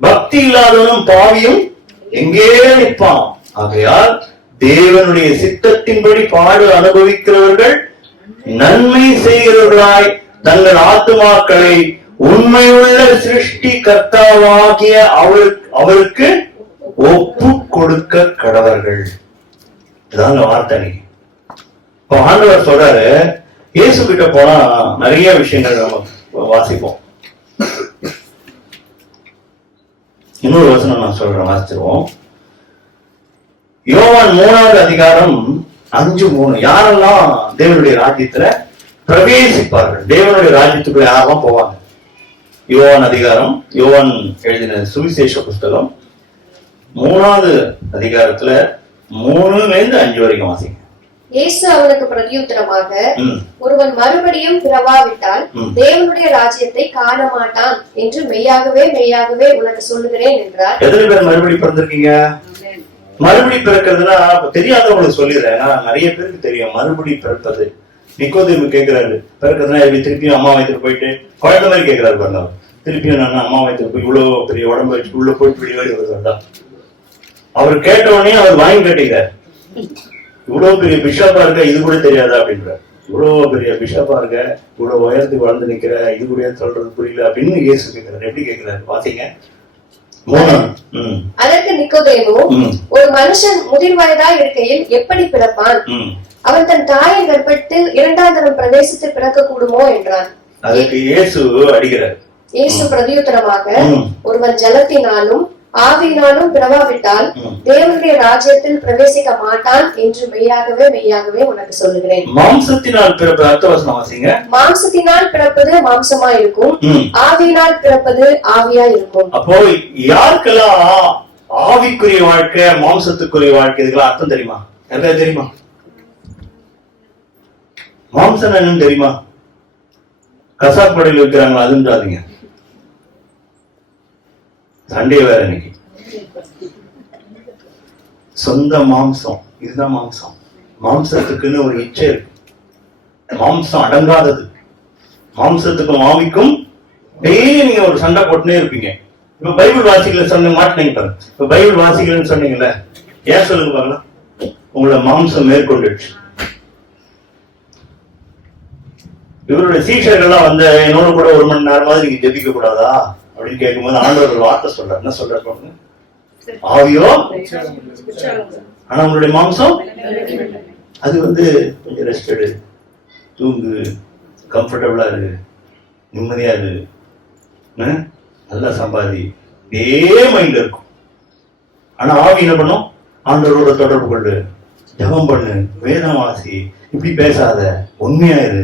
பக்தி இல்லாதவனும் பாவியும் எங்கே நிற்பான். ஆகையால் தேவனுடைய சித்தத்தின்படி பாடு அனுபவிக்கிறவர்கள் நன்மை செய்கிறவர்களாய் தங்கள் ஆத்துமாக்களை உண்மையுள்ள சிருஷ்டி கர்த்தாவாகிய அவருக்கு ஒப்பு கொடுக்க கடவர்கள். இதாங்க வார்த்தை. இப்ப ஆண்டவர் சொல்றாரு, இயேசு கிட்ட போனா நிறைய விஷயங்கள் நம்ம வாசிப்போம். இன்னொரு வசனம் நான் சொல்றேன், வாசிச்சிருவோம். யோவான் 3வது அதிகாரம் 5:3 யாரெல்லாம் தேவனுடைய ராஜ்யத்துல பிரவேசிப்பார்கள்? தேவனுடைய ராஜ்யத்துக்குள்ள யாரெல்லாம் போவாங்க? யோவான் அதிகாரம், யோவான் எழுதின சுவிசேஷ புஸ்தகம் 3வது அதிகாரத்துல 3-5 வரைக்கும் வாசிங்க. இயேசு அவனுக்கு பிரதியுத்தரமாக, ஒருவன் மறுபடியும் பிறவாவிட்டால் தேவனுடைய ராஜ்யத்தை காண மாட்டான் என்று மெய்யாகவே மெய்யாகவே உனக்கு சொல்லுகிறேன் என்றார். எத்தனை பேர் மறுபடி பிறந்திருக்கீங்க? மறுபடி பிறக்கிறதுனா தெரியாதவங்களுக்கு சொல்லிடுறேன். நிறைய பேருக்கு தெரியும் மறுபடி பிறப்பது. நிக்கோதேமு கேட்கிறாரு, பிறக்கிறதுனா எப்படி திருப்பியும் அம்மா வயிற்றுல போயிட்டு குழந்தை மாதிரி கேட்கிறாரு பாருங்க. திருப்பியும் நான் அம்மா வயிற்றுல போய் இவ்வளவு பெரிய உடம்பு வச்சு உள்ள போயிட்டு வெளியே வருவார் தான். அவர் கேட்ட உடனே அவர் வாங்கி கட்டிக்கிறார். இவ்வளவு பெரிய பிஷப்பா இருக்க இது கூட தெரியாதா அப்படின்றார். இவ்வளவு பெரிய பிஷப்பா இருக்க, இவ்வளவு உயரத்துக்கு வளர்ந்து நிக்கிற, இது கூட சொல்றது புரியல அப்படின்னு இயேசு கேட்கிறாரு. எப்படி கேட்கிறாரு வாசிங்க. அதற்கு நிக்கோதேமு, ஒரு மனுஷன் முதிர் வயதா இருக்கையில் எப்படி பிறப்பான்? அவன் தன் தாயின் கர்ப்பத்தில் 2ஆம் தரம் பிரவேசித்து பிறக்க கூடுமோ என்றான். அதுக்கு இயேசு அடிக்கிறார். இயேசு பிரதியுத்தரமாக, ஒருவன் ஜலத்தினாலும் ஆவியினாலும் பிறவாவிட்டால் தேவனுடைய ராஜ்யத்தில் பிரவேசிக்க மாட்டான் என்று மெய்யாகவே மெய்யாகவே உனக்கு சொல்லுகிறேன். மாம்சத்தினால் பிறப்பது அர்த்தவசனம் வாசிங்க. மாம்சத்தினால் பிறப்பது மாம்சமா இருக்கும், ஆவியினால் பிறப்பது ஆவியா இருக்கும். அப்போ யாருக்கெல்லாம் ஆவிக்குரிய வாழ்க்கை மாம்சத்துக்குரிய வாழ்க்கை இதுக்கெல்லாம் அர்த்தம் தெரியுமா? எல்லாம் தெரியுமா? மாம்சம் என்னன்னு தெரியுமா? கசாப்படையில் வைக்கிறாங்க, அதுன்றாதீங்க. சண்டே வேற இன்னைக்கு. சொந்த மாம்சம், இதுதான் மாம்சம். மாம்சத்துக்குன்னு ஒரு இச்சை இருக்கு. மாம்சம் அடங்காதது. மாம்சத்துக்கும் ஆவிக்கும் டெய்லி நீங்க ஒரு சண்டை போட்டுனே இருப்பீங்க. இப்ப பைபிள் வாசிக்கல சொன்ன மாட்டினீங்க பாருங்க. இப்ப பைபிள் வாசிக்கலன்னு சொன்னீங்கல்ல, ஏன் சொல்லுங்க பாருங்களா? உங்களை மாம்சம் மேற்கொண்டுச்சு. இவருடைய சீஷர்கள்லாம் வந்து என்னோட கூட 1 மணி நேரமாவது நீங்க ஜெபிக்க கூடாதா அப்படின்னு கேட்கும்போது ஆண்டவர் ஒரு வார்த்தை சொல்றாரு. என்ன சொல்றாரு? ஆவியோ ஆனா உங்களுடைய மாம்சம் அது வந்து கொஞ்சம் ரெஸ்ட் எடு, தூங்கு, கம்ஃபர்டபுளா இருக்கு, நிம்மதியா இருக்கு, நல்லா சம்பாதி, இதே மைண்ட்ல இருக்கும். ஆனா ஆவி என்ன பண்ணும்? ஆண்டவரோட தொடர்பு கொண்டு ஜபம் பண்ணு, வேதம் வாசி, இப்படி பேசாத, உண்மையா இரு,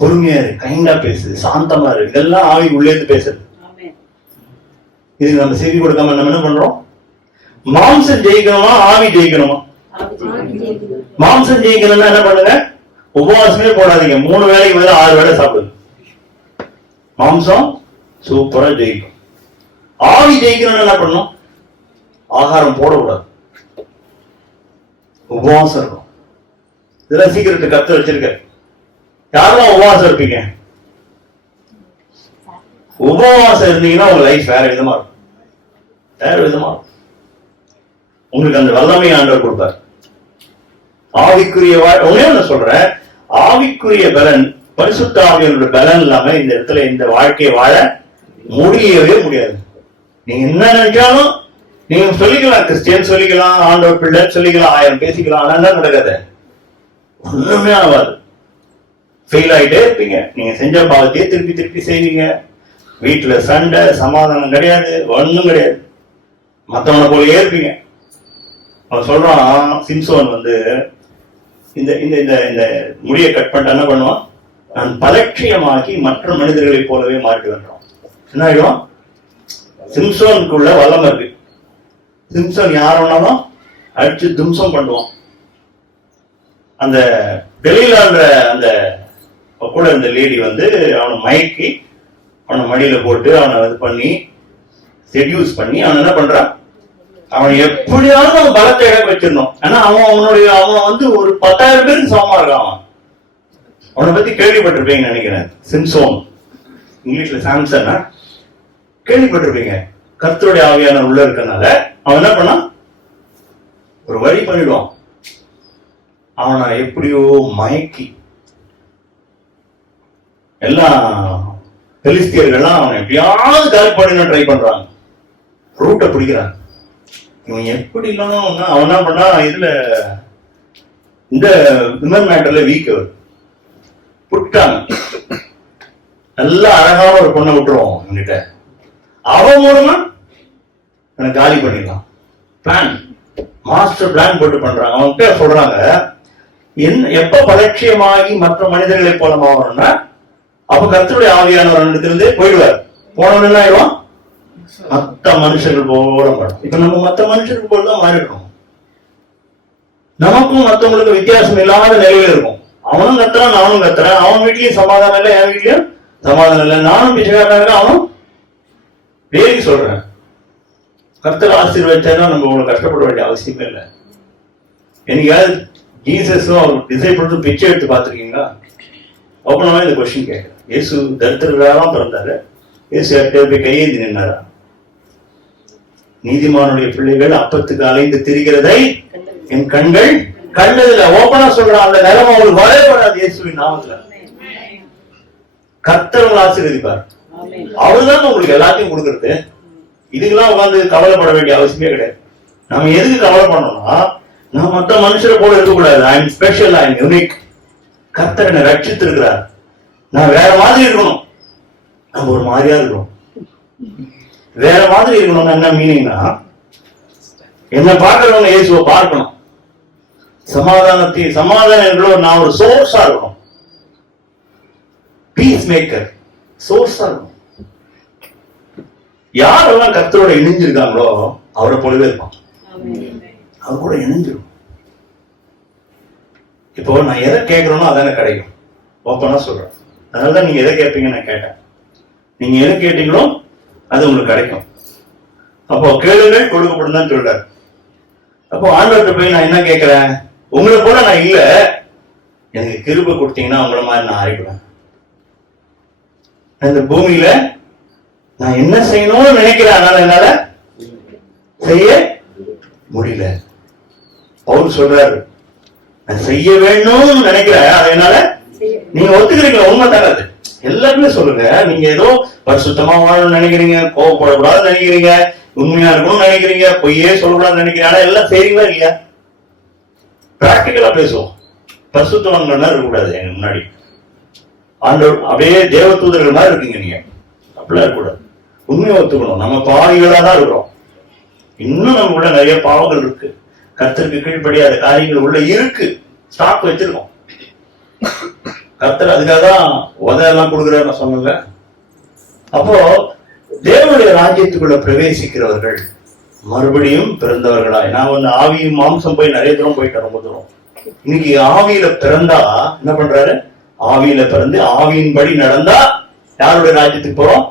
பொறுமையா இரு, கைண்டா பேசு, சாந்தமா இரு. இதெல்லாம் ஆவி உள்ளே இருந்து பேசுறது. இது நம்ம செவி கொடுக்காம நம்ம என்ன பண்றோம்? மாம்சம் ஜெயிக்கணுமா ஆவி ஜெயிக்கணுமா? மாம்சம் ஜெயிக்கணும்னா என்ன பண்ணுங்க? உபவாசமே போடாதீங்க. 3 வேளைக்கு மேல 6 வேளை சாப்பிடுங்க. மாம்சம் சூப்பரா ஜெயிக்கும். ஆவி ஜெயிக்கணும்னு என்ன பண்ணும்? ஆகாரம் போடக்கூடாது, உபவாசம் இருக்கும். இதெல்லாம் சீக்கிரட்டு கத்து வச்சிருக்க. யாரெல்லாம் உபவாசம் இருப்பீங்க? உபவாசம் இருந்தீங்கன்னா உங்க லைஃப் வேற விதமா இருக்கும். வேற விதமா இருக்கும். உங்களுக்கு அந்த வல்லமை ஆண்டவர் கொடுப்பார். ஆவிக்குரிய ஒண்ணே சொல்றேன், ஆவிக்குரிய பலன், பரிசுத்த ஆவியோட பலன் இல்லாம இந்த இடத்துல இந்த வாழ்க்கையை வாழ முடியவே முடியாது. நீங்க என்ன நினைச்சாலும் நீங்க சொல்லிக்கலாம், கிறிஸ்டியன் சொல்லிக்கலாம், ஆண்டவர் பிள்ளை சொல்லிக்கலாம், 1000 பேசிக்கலாம், ஆனா என்ன நடக்காது? ஒண்ணுமே ஆகாது. ஃபெயில் ஆயிட்டே இருப்பீங்க. நீங்க செஞ்ச பாவத்தையே திருப்பி திருப்பி செய்வீங்க. வீட்டுல சண்டை, சமாதானம் கிடையாது, ஒண்ணும் கிடையாது. மத்தவனை போலயே இருப்பீங்க. அவன் சொல்றான், சிம்சோன் வந்து இந்த இந்த இந்த முடியை கட் பண்ணிட்டு என்ன பண்ணுவான்? நான் பலட்சியமாக்கி மற்ற மனிதர்களை போலவே மாறிட்டு வந்துடும். என்ன ஆயிடும்? சிம்சோனுக்குள்ள வல்லம் இருக்கு. சிம்சோன் யாரோனாலும் அடிச்சு தும்சம் பண்ணுவான். அந்த டெல்லியில அந்த கூட இருந்த லேடி வந்து அவனை மயக்கி அவனை மடியில போட்டு அவனை இது பண்ணி செட்யூஸ் பண்ணி அவன் என்ன பண்றான்? அவன் எப்படியாவது அவன் பலத்தை இழக்க வச்சிடணும். ஆனா அவன் வந்து ஒரு 10,000 பேருக்கு சமமா இருக்கான். அவனை பத்தி கேள்விப்பட்டிருப்பீங்க நினைக்கிறேன். சிம்சோன், இங்கிலீஷ்ல சாம்சன், கேள்விப்பட்டிருப்பீங்க. கர்த்தருடைய ஆவியான உள்ள இருக்கனால அவன் என்ன பண்ணான்? ஒரு வழி பண்ணிடுவான். அவனை எப்படியோ மயக்கி எல்லாம் பெலிஸ்தியர்கள்லாம் அவனை எப்படியாவது காலி பண்ண ட்ரை பண்றாங்க. ரூட்டை பிடிக்கிறாங்க. இவன் எப்படி இல்லைன்னா அவன் என்ன பண்ணா, இதுல இந்த விமன் மேட்டர்ல வீக் புட்டாங்க. நல்லா அழகான ஒரு பொண்ணை விட்டுருவோம் இவங்கிட்ட. அவன் மூலமா எனக்கு காலி பண்ணிடலாம். பிளான், மாஸ்டர் பிளான் போட்டு பண்றாங்க. அவன்கிட்ட சொல்றாங்க, எப்ப பலட்சியமாகி மற்ற மனிதர்களை போல மாறணும்னா அப்ப கர்த்தருடைய ஆவியானவர் இடத்திலிருந்து போயிடுவார். போனவன் என்ன ஆயிடுவான்? மற்ற மனுஷர்கள் போல மாறும். இப்ப நம்ம மற்ற மனுஷர்கள் போலதான் மாறிடுறோம். நமக்கும் மற்றவங்களுக்கு வித்தியாசம் இல்லாத நிலையில இருக்கும். அவனும் கத்துறான், நானும் கத்துறேன். அவன் வீட்லயும் சமாதானம் இல்லை, என் வீட்லயும் சமாதானம் இல்லை. நானும் பிச்சைக்காரன், அவனும் டெய்லி சொல்றேன். கர்த்தர் ஆசீர்வதிச்சா நம்ம உங்களுக்கு கஷ்டப்பட வேண்டிய அவசியமே இல்லை. என்னைக்காவது ஜீசஸும் அவர் டிசைபிளும் பிச்சை எடுத்து பார்த்துருக்கீங்களா? ஓப்பனாவே இந்த கொஸ்டின் கேட்கிறேன். இயேசு தரித்திரராதான் பிறந்தாரு. இயேசு யார்கிட்ட போய் கையேந்தி நின்னாரா? நீதிமானுடைய பிள்ளைகள் அப்பத்துக்கு அலைந்து திரிகிறதை என் கண்கள் கண்டதுல. ஓப்பனா சொல்றான். அந்த நிலைமை அவங்களுக்கு வரப்படாது. இயேசுவின் நாமத்துல கர்த்தர் உங்களை ஆசீர்வதிப்பார். அவருதான் உங்களுக்கு எல்லாத்தையும் கொடுக்கறது. இதுக்கெல்லாம் உட்காந்து கவலைப்பட வேண்டிய அவசியமே கிடையாது. நம்ம எதுக்கு கவலைப்படணும்னா, நான் மற்ற மனுஷரை போல இருக்கக்கூடாது. I am special, I am unique. கர்த்தர் என்னை ரட்சித்து இருக்கிறார். நான் வேற மாதிரி இருக்கணும். நம்ம ஒரு மாதிரியா இருக்கணும். வேற மாதிரி இருக்கணும்னா என்ன மீனிங்னா, என்ன பார்க்கறவங்க இயேசுவை பார்க்கணும். சமாதானம் நான் ஒரு சோர்ஸா இருக்கணும். பீஸ் மேக்கர் சோர்ஸா இருக்கணும். யாரெல்லாம் கர்த்தரோட இணைஞ்சிருக்காங்களோ அவரை போலவே இருப்பான். அவர் கூட இணைஞ்சிரும். இப்போ நான் எதை கேட்கிறோனோ அதான கிடைக்கும். ஓப்பனா சொல்றேன். அதனாலதான் நீங்க எதை கேட்பீங்கன்னு நான் கேட்டேன். நீங்க எதை கேட்டீங்களோ அது உங்களுக்கு கிடைக்கும். அப்போ கேளுங்கள் கொடுக்கப்படும் தான் சொல்றாரு. அப்போ ஆண்டவர்கிட்ட போய் நான் என்ன கேட்கிறேன், உங்களை போல நான் இல்ல, எனக்கு கிருபை கொடுத்தீங்கன்னா உங்களை மாதிரி நான் ஆறிடுவேன். இந்த பூமியில நான் என்ன செய்யணும்னு நினைக்கிறேன், அதனால என்னால செய்ய முடியல. பவுல் சொல்றாரு, நான் செய்ய வேணும்னு நினைக்கிறேன், அதை என்னால. நீங்க ஒத்துக்கிறீங்களா? உண்மை தானே அது. எல்லாருமே சொல்லுங்க. நீங்க ஏதோ பரிசுத்தமா வாழணும்னு நினைக்கிறீங்க, கோவப்படக்கூடாதுன்னு நினைக்கிறீங்க, உண்மையா இருக்கணும்னு நினைக்கிறீங்க, பொய்யே சொல்லக்கூடாதுன்னு நினைக்கிறீங்க. ஆனா எல்லாம் செய்றீங்களா இல்லையா? பிராக்டிக்கலா பேசுவோம். பரிசுத்தவான்கள் மாதிரி இருக்கக்கூடாது. எங்க முன்னாடி ஆண்டவர் அப்படியே தேவ தூதர்கள் மாதிரி இருக்கீங்க. நீங்க அப்படிலாம் இருக்கக்கூடாது. உண்மையை ஒத்துக்கணும். நம்ம பாவிகளா தான் இருக்கிறோம். இன்னும் நம்ம உள்ள நிறைய பாவங்கள் இருக்கு. கர்த்தருக்கு கீழ்ப்படியாத காரியங்கள் உள்ள இருக்கு. ஸ்டாக் வச்சிருக்கோம். கர்த்தர் அதுக்காக தான் உதவெல்லாம் கொடுக்குறாரு நான் சொன்னல. அப்போ தேவனுடைய ராஜ்யத்துக்குள்ள பிரவேசிக்கிறவர்கள் மறுபடியும் பிறந்தவர்களாய். நான் வந்து ஆவியும் மாம்சம் போய் நிறைய தூரம் போயிட்டேன், ரொம்ப தூரம். இன்னைக்கு ஆவியில பிறந்தா என்ன பண்றாரு? ஆவியில பிறந்து ஆவியின்படி நடந்தா யாருடைய ராஜ்யத்துக்கு போறோம்?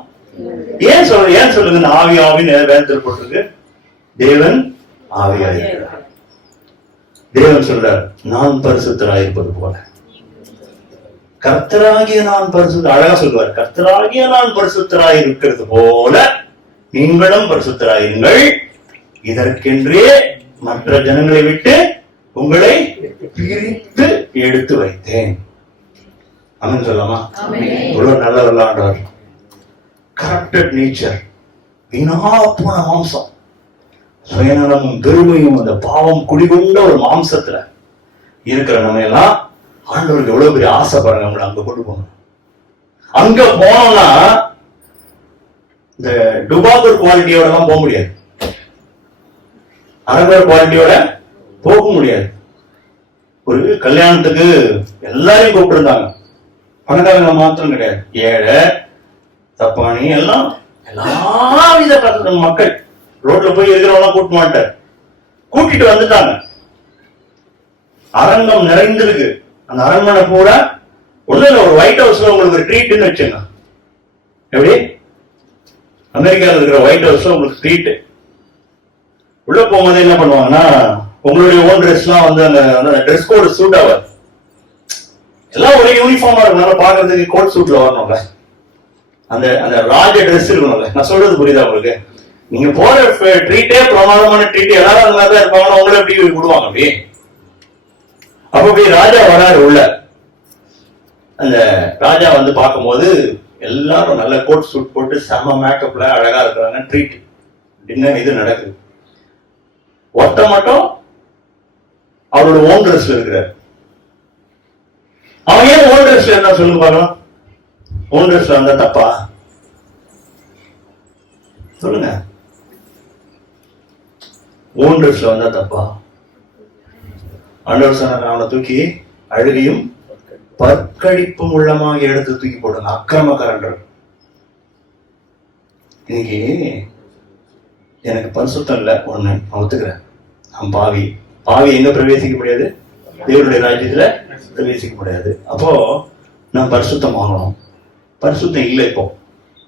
ஏன் சொல்லுங்க? ஆவி ஆவின்னு வேதத்தில் போட்டிருக்கு. தேவன் ஆவியாயிருக்கிறார். தேவன் சொல்றார், நான் பரிசுத்தராயிருப்பது போல கர்த்தராகிய நான் அழகா சொல்வார். கர்த்தராகிய நான் பரிசுத்தராய் இருக்கிறது போல நீங்களும் பரிசுத்தராயிருங்கள். இதற்கென்றே மற்ற ஜனங்களை விட்டு உங்களை பிரித்து எடுத்து வைத்தேன். ஆமென் சொல்லலாமா? இவ்வளவு நல்ல விளையாண்டவர். கரப்டட் நேச்சர், வீணா போன மாம்சம், சுயநலமும் பெருமையும் அந்த பாவம் குடிகொண்ட ஒரு மாம்சத்துல இருக்கிற நம்ம எல்லாம் ஆண்டவருக்கு எவ்வளவு பெரிய ஆசை பாருங்க. நம்மள அங்க கொண்டு போகணும். அங்க போனோம்னா இந்த டுபாகூர் குவாலிட்டியோட எல்லாம் போக முடியாது. அரபர் குவாலிட்டியோட போக முடியாது. ஒரு கல்யாணத்துக்கு எல்லாரையும் கூப்பிட்டுருந்தாங்க. பணக்காரங்க மாத்திரம் கிடையாது, ஏழை தப்பானி எல்லாம் எல்லா வித மக்கள். ரோட்ல போய் இருக்கிறவங்க கூட்ட மாட்டார், கூட்டிட்டு வந்துட்டாங்க. அரங்கம் நிறைந்திருக்கு. அந்த அரண்மனை பூரா ஒண்ணு இல்ல, ஒரு ஒயிட் ஹவுஸ்ல உங்களுக்கு ஒரு ட்ரீட்னு வச்சுங்க. எப்படி அமெரிக்காவில் இருக்கிற ஒயிட் ஹவுஸ்ல உங்களுக்கு ட்ரீட். உள்ள போகும்போது என்ன பண்ணுவாங்கன்னா, உங்களுடைய ஓன் ட்ரெஸ் எல்லாம் வந்து அந்த ட்ரெஸ் கோட் சூட் ஆகாது. எல்லாம் ஒரே யூனிஃபார்மா இருக்கனால பாக்குறதுக்கு கோட் சூட்ல வரணும்ல, அந்த அந்த ராஜ ட்ரெஸ் இருக்கணும்ல. நான் சொல்றது புரியுதா உங்களுக்கு? நீங்க போற ட்ரீட்டே பிரமாதமான ட்ரீட், எல்லாரும் அந்த மாதிரி தான் இருப்பாங்க. உங்களை எப்படி விடுவாங்க? அப்படி அப்ப போய் ராஜா வராரு உள்ள. அந்த ராஜா வந்து பார்க்கும்போது எல்லாரும் நல்ல கோட் சூட் போட்டு செம மேக்கப்ல அழகா இருக்கிறாங்க. ட்ரீட் டின்னர் இது நடக்குது. ஒருத்த மட்டும் அவரோட ஓன் ட்ரெஸ்ல இருக்கிறார். அவன் ஏன் ஓன் ட்ரெஸ்ல இருந்தா சொல்லுங்க பார்க்கலாம். ஓன் ட்ரெஸ்ல இருந்தா தப்பா சொல்லுங்க? ஓன் ட்ரெஸ்ல வந்தா தப்பா? ஆண்டவர் சொன்னார், அவனை தூக்கி அழுகையும் பற்கடிப்பும் உள்ளமாக எடுத்து தூக்கி போடுங்க, அக்கிரமக்காரர்கள். இன்னைக்கு எனக்கு பரிசுத்தம் இல்ல, ஒண்ணு நான் ஒத்துக்கிறேன். நான் பாவி. பாவி எங்க பிரவேசிக்க முடியாது? தேவனுடைய ராஜ்யத்துல பிரவேசிக்க முடியாது. அப்போ நான் பரிசுத்தம் வாங்கணும். பரிசுத்தம் இல்லை. இப்போ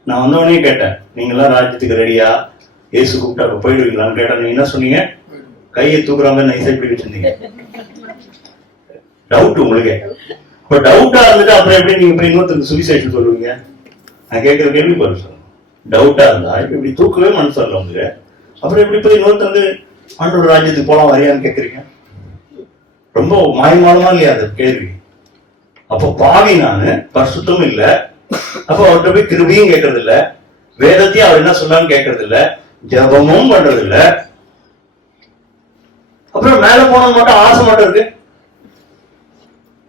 நான் வந்தவனே கேட்டேன், நீங்க எல்லாம் ராஜ்யத்துக்கு ரெடியா? இயேசு கூப்பிட்டா போயிடுவீங்களான்னு கேட்டேன். நீங்க என்ன சொன்னீங்க? கையை தூக்குறாங்க, நைசா இப்படி வச்சிருந்தீங்க. டவுட் உங்களுக்கு. இப்ப டவுட்டா இருந்துட்டு அப்புறம் எப்படி நீங்க இப்ப இன்னொருத்தருக்கு சுவிசேஷம் சொல்லுவீங்க? நான் கேட்கிற கேள்வி பதில் சொல்லுங்க. டவுட்டா இருந்தா இப்படி தூக்கவே மனசு வரல உங்களுக்கு, அப்புறம் எப்படி போய் இன்னொருத்தருக்கு ஆண்டோட ராஜ்யத்துக்கு போலாம் வரையான்னு கேட்கறீங்க? ரொம்ப மாயமானமா இல்லையா அது கேள்வி? அப்போ பாவி நானு, பரிசுத்தமும் இல்ல, அப்ப அவர்கிட்ட போய் கிருபையும் கேட்கறது இல்ல, வேதத்தையும் அவர் என்ன சொல்லான்னு கேட்கறது இல்ல, ஜபமும் பண்றது இல்ல, அப்புறம் மேல போனது மட்டும் ஆசை மட்டும் இருக்கு.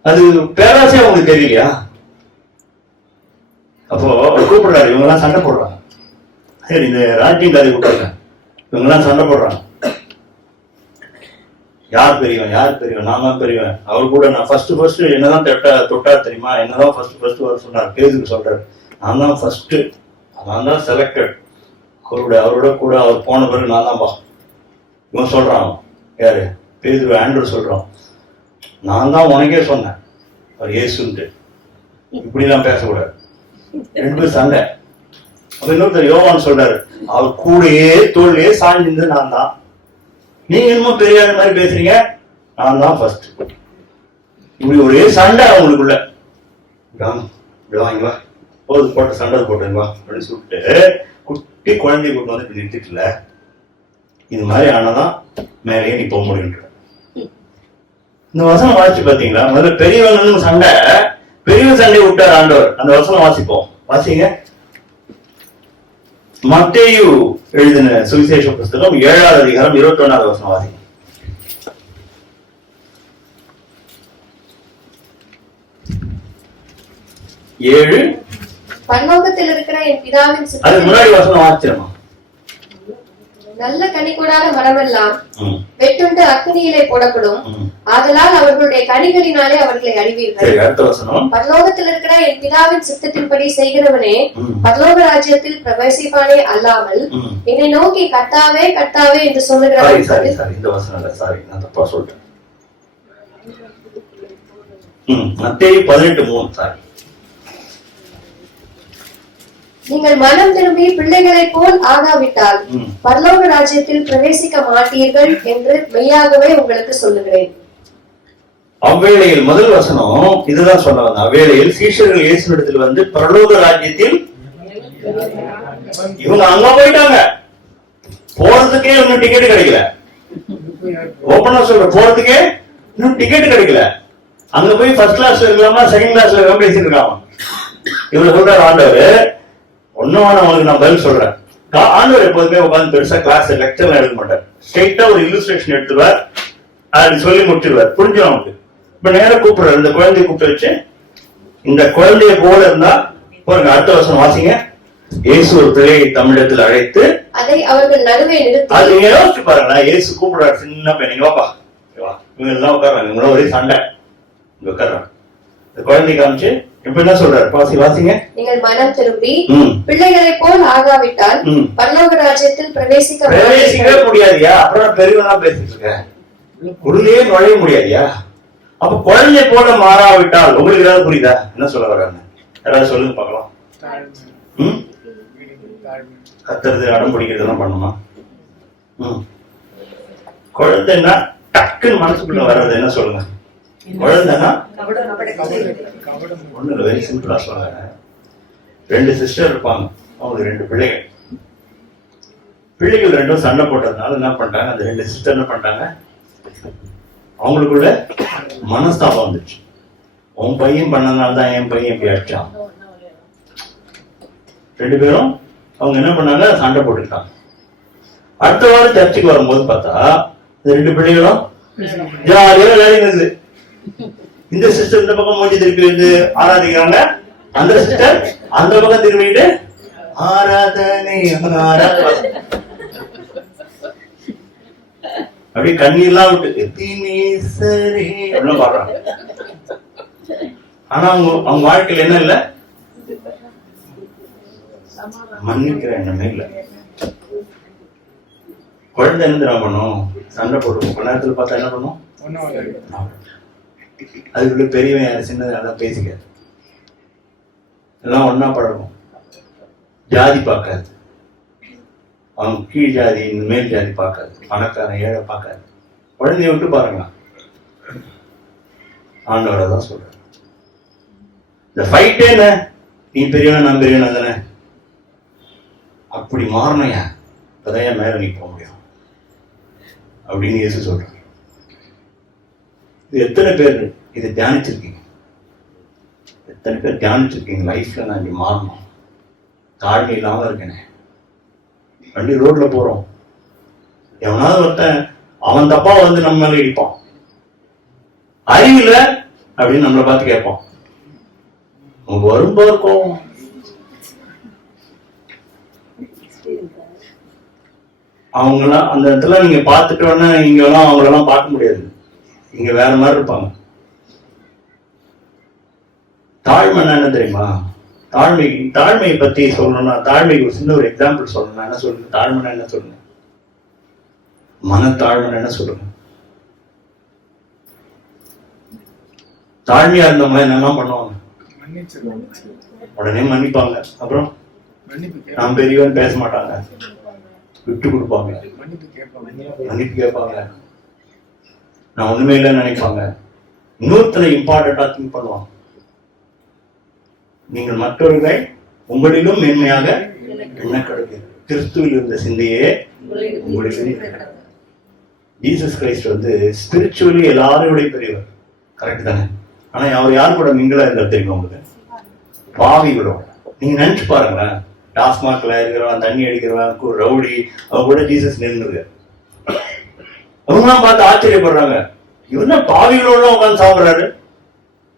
அது பேராசையா உங்களுக்கு தெரியலையா? அப்போ கூப்பிடுறாரு, இவங்க எல்லாம் சண்டை போடுறாங்க. சரி, இந்த ராஜ்யம் கதை விட்டுருங்க, இவங்க எல்லாம் சண்டை போடுறாங்க. யார் பெரியவன், யார் பெரியவன்? நான் தான் பெரியவன். அவர் கூட நான் ஃபர்ஸ்ட் என்னதான் தொட்டார் தெரியுமா? என்னதான் ஃபர்ஸ்ட் வர சொன்னார். பேதுக்கு சொல்றாரு, நான் தான் ஃபர்ஸ்ட், நான் தான் செலக்டட். அவரோட கூட அவர் போன பிறகு நான் தான் பா. இவன் சொல்றான், யாரு? பேதுரு, ஆண்ட்ரூ சொல்றான், நான் தான் உனக்கே சொன்னேன் அவர் இயேசுன்ட்டு. இப்படிலாம் பேசக்கூடாது. ரெண்டு பேரும் சண்டை. அப்ப இன்னொருத்தர் யோவான் சொல்றாரு, அவர் கூடயே தோல்லையே சாய்ந்து நான் தான். நீங்க இன்னும் பெரிய மாதிரி பேசுறீங்க, நான் தான் ஃபர்ஸ்ட். இப்படி ஒரே சண்டை அவங்களுக்குள்ள. வாங்க வா, போட்டு சண்டை போட்டுங்க வா அப்படின்னு சொல்லிட்டு குட்டி குழந்தை கூட்டு வந்து நிறுத்திட்டுல, இது மாதிரி ஆனாதான் மேலேயே நீ போக முடியும். இந்த வசனம் வாசிச்சு பாத்தீங்களா? முதல்ல பெரியவங்க சண்டை, பெரிய சண்டை விட்டார் ஆண்டவர். அந்த வசனம் வாசிப்போம், வாசிங்க. மத்தேயு எழுதின சுவிசேஷ புஸ்தகம் 7வது அதிகாரம் 21வது வசனம் வாசிங்க. 7. பரலோகத்தில் இருக்கிற என் பிதாவின் அதுக்கு முன்னாடி வசனம் வாசிச்சிரமா. நல்ல கனி கூடாத மரமெல்லாம் வெட்டுண்டு அக்கினியிலே போடப்படும், ஆதலால் அவர்களுடைய கனிகளினாலே அவர்களை அறிவீர்கள். பரலோகத்தில் இருக்கிற என் பிதாவின் சித்தத்தின்படி செய்கிறவனே பரலோக ராஜ்யத்தில் பிரவேசிப்பானே அல்லாமல் என்னை நோக்கி கர்த்தாவே கர்த்தாவே என்று சொல்லுகிறவன். மத்தேயு 18:3. நீங்கள் மனம் திரும்பி பிள்ளைகளைப் போல் ஆகாவிட்டால் பரலோக ராஜ்யத்தில் பிரவேசிக்க மாட்டீர்கள் என்று மெய்யாகவே உங்களுக்கு சொல்லுகிறேன். அவ்வேளையில் முதல் வசனம் இதுதான் சொல்ல வந்த. அவ்வேளையில் சீஷர்கள் இயேசுவிடத்தில் வந்து பரலோக ராஜ்யத்தில் இவங்க அங்க போயிட்டாங்க, போறதுக்கே இன்னும் டிக்கெட் கிடைக்கல. ஓபனா சொல்ற, போறதுக்கே இன்னும் டிக்கெட் கிடைக்கல. அங்க போய் ஃபர்ஸ்ட் கிளாஸ்ல இருக்கலாமா செகண்ட் கிளாஸ்ல இருக்காம பேசிட்டு இருக்காங்க. இவரு சொல்றாரு ஆண்டவர், ஒன்னும் அவங்களுக்கு நான் பதில் சொல்றேன். ஆண்டவர் எப்போதுமே உட்காந்து பெருசா கிளாஸ் லெக்சர்லாம் எடுக்க மாட்டார். ஸ்ட்ரெயிட்டா ஒரு இல்லுஸ்ட்ரேஷன் எடுத்துருவார், அது சொல்லி முடிச்சிருவார், புரிஞ்சிடும் அவனுக்கு. இப்ப நேரம் கூப்பிடுறாரு, இந்த குழந்தைய கூப்பிட்டு வச்சு, இந்த குழந்தைய போல இருந்தா பாருங்க, அடுத்த வருஷம் வாசிங்க. இயேசு ஒரு பிள்ளையை தமிழத்தில் அழைத்து அதை அவர்கள் நடுவே நிறுத்தி. அது நீங்க யோசிச்சு பாருங்களேன், இயேசு கூப்பிடுறாரு சின்ன பையன், நீங்க வாப்பா இவங்க எல்லாம் உட்கார்றாங்க, இவங்கள ஒரே சண்டை இங்க உட்கார்றாங்க. இந்த குழந்தை காமிச்சு இப்ப என்ன சொல்றாரு, வாசிங்க. நீங்கள் மனம் திரும்பி பிள்ளைகளைப் போல் ஆகாவிட்டால் பரலோக ராஜ்யத்தில் பிரவேசிக்கவே முடியாதியா? அப்புறம் பெரியவனா பேசிட்டு இருக்க, உள்ளே நுழைய முடியாதியா? அப்ப குழந்தை போல மாறாவிட்டால் உங்களுக்கு ஏதாவது புரியுதா என்ன சொல்ல வர்றாங்க? யாராவது சொல்லுங்க பார்க்கலாம். கத்துறது, அடம் பிடிக்கிறதுலாம் பண்ணுமா? குழந்தைன்னா டக்குன்னு மனசுக்குள்ள வர்றது என்ன சொல்லுங்க? குழந்தைன்னா ஒண்ணு வெரி சிம்பிளா சொல்லுங்க. 2 சிஸ்டர் இருப்பாங்க, அவங்களுக்கு 2 பிள்ளைகள். பிள்ளைகள் ரெண்டும் சண்டை போட்டதுனால என்ன பண்றாங்க, அந்த 2 சிஸ்டர் என்ன பண்றாங்க, அவங்களுக்குள்ள மனஸ்தாபம் வந்துச்சு. உன் பையன் பண்ணதுனாலதான் என் பையன் இப்படி அடிச்சான். 2 பேரும் அவங்க என்ன பண்ணாங்க, சண்டை போட்டுட்டாங்க. அடுத்த வாரம் சர்ச்சுக்கு வரும்போது பார்த்தா இந்த 2 பிள்ளைகளும் ஜாலியா விளையாடுது. இந்த சிஸ்டர் இந்த பக்கம் மூஞ்சி திருப்பி வந்து ஆராதிக்கிறாங்க, அந்த சிஸ்டர் அந்த பக்கம் திரும்பிட்டு ஆராதனை அப்படியே கண்ணீர்லாம் விட்டு அப்படின்னு பாடுறாங்க. ஆனா அவங்க வாழ்க்கையில என்ன இல்ல, மன்னிக்கிற எண்ணமே இல்ல. குழந்தை என்ன பண்ணும், சண்டை போடுவோம். கொஞ்ச நேரத்துல பார்த்தா என்ன பண்ணும், அதுக்குள்ள பெரியவன் யாரு சின்னதான் பேசிக்க, எல்லாம் ஒன்னா பழகும். ஜாதி பார்க்காது, அவன் கீழ் ஜாதி மேல் ஜாதி பார்க்காது, பணக்காரன் ஏழை பார்க்காது. குழந்தைய விட்டு பாருங்க, ஆண்டவரை தான் சொல்றேன். இந்த ஃபைட்டே என்ன, நீ பெரியவனா நான் பெரியவனா தானே, அப்படி மாறணையா இப்பதான் என் மேல நீ போக முடியும் அப்படின்னு இயேசு சொல்றாரு. இது எத்தனை பேர் இதை தியானிச்சிருக்கீங்க? எத்தனை பேர் தியானிச்சிருக்கீங்க? லைஃப்ல நான் இப்படி மாறணும், தாழ்மை இல்லாம இருக்கேனே. வண்டி ரோட்ல போறோம், எவனாவது ஒருத்தன் அவன் தப்பா வந்து நம்ம மேல இடிப்பான், அறிவில்ல அப்படின்னு நம்மளை பார்த்து கேட்பான். உங்க வரும்போது கோவம், அவங்களாம் அந்த இடத்துல நீங்க பார்த்துட்டோன்னா இங்க எல்லாம் அவங்களெல்லாம் பார்க்க முடியாது, இங்க வேற மாதிரி இருப்பாங்க. தாழ்மைன்னா என்ன தெரியுமா? தாழ்மையை பத்தி சொல்லணும்னா, தாழ்மைக்கு ஒரு சின்ன ஒரு எக்ஸாம்பிள் சொல்லணும்னா என்ன சொல்லுங்க? தாழ்மைன்னா என்ன சொல்லுங்க? மனத்தாழ்மைன்னா என்ன சொல்லுங்க? தாழ்மையா இருந்தவங்க என்னெல்லாம் பண்ணுவாங்க? உடனே மன்னிப்பாங்க, அப்புறம் நான் பெரியவன் பேச மாட்டாங்க, விட்டு கொடுப்பாங்க, மன்னிப்பு கேட்பாங்க, நான் ஒண்ணுமே இல்லைன்னு நினைப்பாங்க, இன்னொருத்தரை இம்பார்ட்டண்டா திங்க் பண்ணுவாங்க. நீங்கள் மற்றவர்களை உங்களிலும் மேன்மையாக என்ன கிடைக்கும்? கிறிஸ்துவில் இருந்த சிந்தையே உங்களுக்கு. ஜீசஸ் கிரைஸ்ட் வந்து ஸ்பிரிச்சுவலி எல்லாரோட பெரியவர், கரெக்ட் தானே? ஆனா அவர் யார் கூட மிங்களா இருந்தார் தெரியுமா உங்களுக்கு? பாவிகளோட. நீங்க நினைச்சு பாருங்களேன், டாஸ்மாக்ல இருக்கிறவன், தண்ணி அடிக்கிறவன், ரவுடி, அவங்க கூட ஜீசஸ் நின்றுருக்காரு. அவங்களாம் பார்த்து ஆச்சரியப்படுறாங்க, இவருன்னா பாவிகளோட உட்காந்து சாப்பிடுறாரு,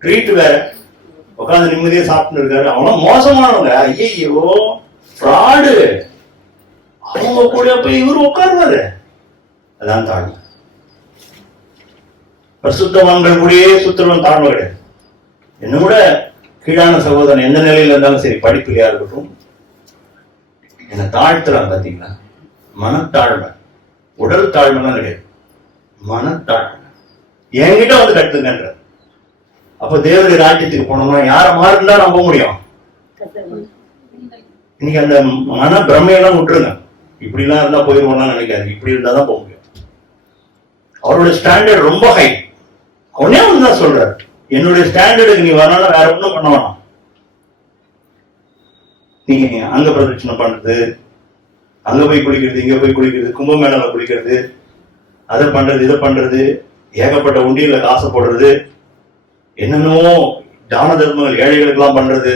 ட்ரீட் வேற, உட்காந்து நிம்மதியா சாப்பிட்டு இருக்காரு. அவனும் மோசமானவங்க, ஐயோ ஃப்ராடு, அவங்க கூட போய் இவரு உட்காருவாரு. அதான் தாழ்மை. பரிசுத்தவான்கள் கூடயே சுத்தவன் தாழ்மை கிடையாது. என்ன கூட கீழான சகோதரன் எந்த நிலையில இருந்தாலும் சரி, படிப்புலையா இருக்கட்டும், என்ன தாழ்த்துறான் பாத்தீங்களா? மனத்தாழ்மை, உடல் தாழ்மைலாம் கிடையாது, மனத்தாழ்மை. என்கிட்ட வந்து கட்டுங்கன்ற. அப்ப தேவனுடைய ராஜ்யத்துக்கு போனோம்னா யார மாறினா நம்ப முடியும்? இன்னைக்கு அந்த மன பிரமையெல்லாம் விட்டுருங்க. இப்படி எல்லாம் இருந்தா போயிருவோம்லாம் நினைக்காது, இப்படி இருந்தாதான் போக முடியும். அவரோட ஸ்டாண்டர்ட் ரொம்ப ஹை. அவனே ஒண்ணுதான் சொல்றாரு, என்னுடைய ஸ்டாண்டர்டுக்கு நீ வரணும், வேற ஒண்ணும் பண்ண வேணாம். நீங்க அங்க பிரதட்சணை பண்றது, அங்க போய் குளிக்கிறது, இங்க போய் குளிக்கிறது, கும்பமேளால குளிக்கிறது, அதை பண்றது, இதை பண்றது, ஏகப்பட்ட உண்டியில காசு போடுறது, என்னென்னமோ தான தர்மங்கள் ஏழைகளுக்கு எல்லாம் பண்றது,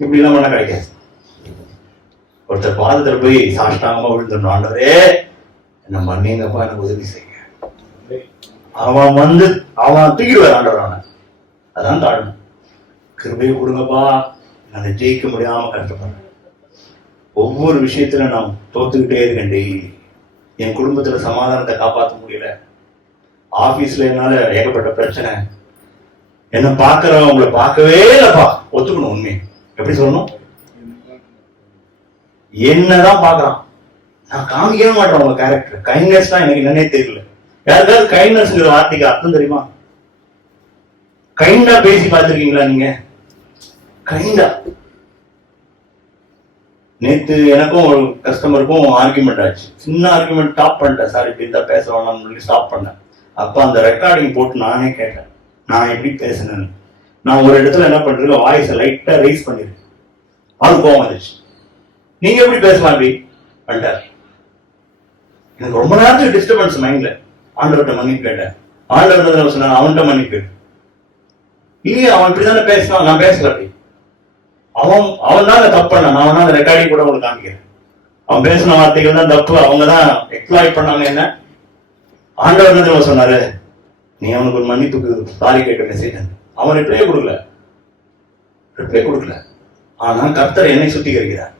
இப்படி எல்லாம் பண்ண கிடைக்காது. ஒருத்தர் பாதத்துல போய் சாஷ்டாங்கமா விழுந்துடணும், ஆண்டவரே என்ன மன்னிங்கப்பா, எனக்கு உதவி செய்யுங்க. அவன் வந்து அவன் தூக்கிடுவார் ஆண்டவரான. அதான் தாழ்மை. கிருபையை கொடுங்கப்பா, நான் ஜெயிக்க முடியாம கஷ்டப்படுறேன், ஒவ்வொரு விஷயத்துல நான் தோத்துக்கிட்டே இருக்கேன், டெய்லி என் குடும்பத்துல சமாதானத்தை காப்பாற்ற முடியல, ஆபீஸ்ல என்னால ஏகப்பட்ட பிரச்சனை, என்ன பாக்குறவன் உங்களை பார்க்கவே இல்லப்பா, ஒத்துக்கணும். உண்மை எப்படி சொல்லணும்? என்னதான் பாக்குறான், நான் காமிக்கவே மாட்டேன் உங்க கேரக்டர். கைண்ட்னஸ் தான் எனக்கு என்னன்னே தெரியல. யாருக்காவது கைண்ட்னஸ்ங்கிற வார்த்தைக்கு அர்த்தம் தெரியுமா? கைண்டா பேசி பார்த்திருக்கீங்களா நீங்க? கைண்டா. நேத்து எனக்கும் ஒரு கஸ்டமருக்கும் ஆர்குமெண்ட் ஆச்சு, சின்ன ஆர்குமெண்ட். ஸ்டாப் பண்ணிட்டேன், சார் இப்படி தான் பேச வேணாம்னு சொல்லி ஸ்டாப் பண்ணேன். அப்ப அந்த ரெக்கார்டிங் போட்டு நானே கேட்டேன், நான் எப்படி பேசினேன்னு. நான் ஒரு இடத்துல என்ன பண்றேன், வாய்ஸை லைட்டா ரைஸ் பண்ணிருக்கேன், அது கோவம் வந்துச்சு. நீங்க எப்படி பேசலாம் அப்படி பண்ணிட்டார். எனக்கு ரொம்ப நேரத்துக்கு டிஸ்டர்பன்ஸ் மைண்ட்ல. ஆண்டவர்கிட்ட மன்னிப்பு கேட்டேன். ஆண்டவர் சொன்ன அவன்கிட்ட மன்னிப்பு இல்லையே, அவன் இப்படிதானே பேசினான், நான் பேசல அப்படி. அவன் தான் தப்பு பண்ணான், நான் தான் அந்த ரெக்கார்டிங் கூட உங்களுக்கு காமிக்கிறேன். அவன் பேசின வார்த்தைகள் தான் தப்பு, அவங்க தான் எக்ஸ்ப்ளாய்ட் பண்ணாங்க. என்ன ஆண்டவர் சொன்னாரு, நீ அவனுக்கு ஒரு மன்னிப்புக்கு சாரி கேட்க மெசேஜ். அவன் ரிப்ளை கொடுக்கல. ஆனா கர்த்தர் என்னை சுத்திகரிக்கிறார்.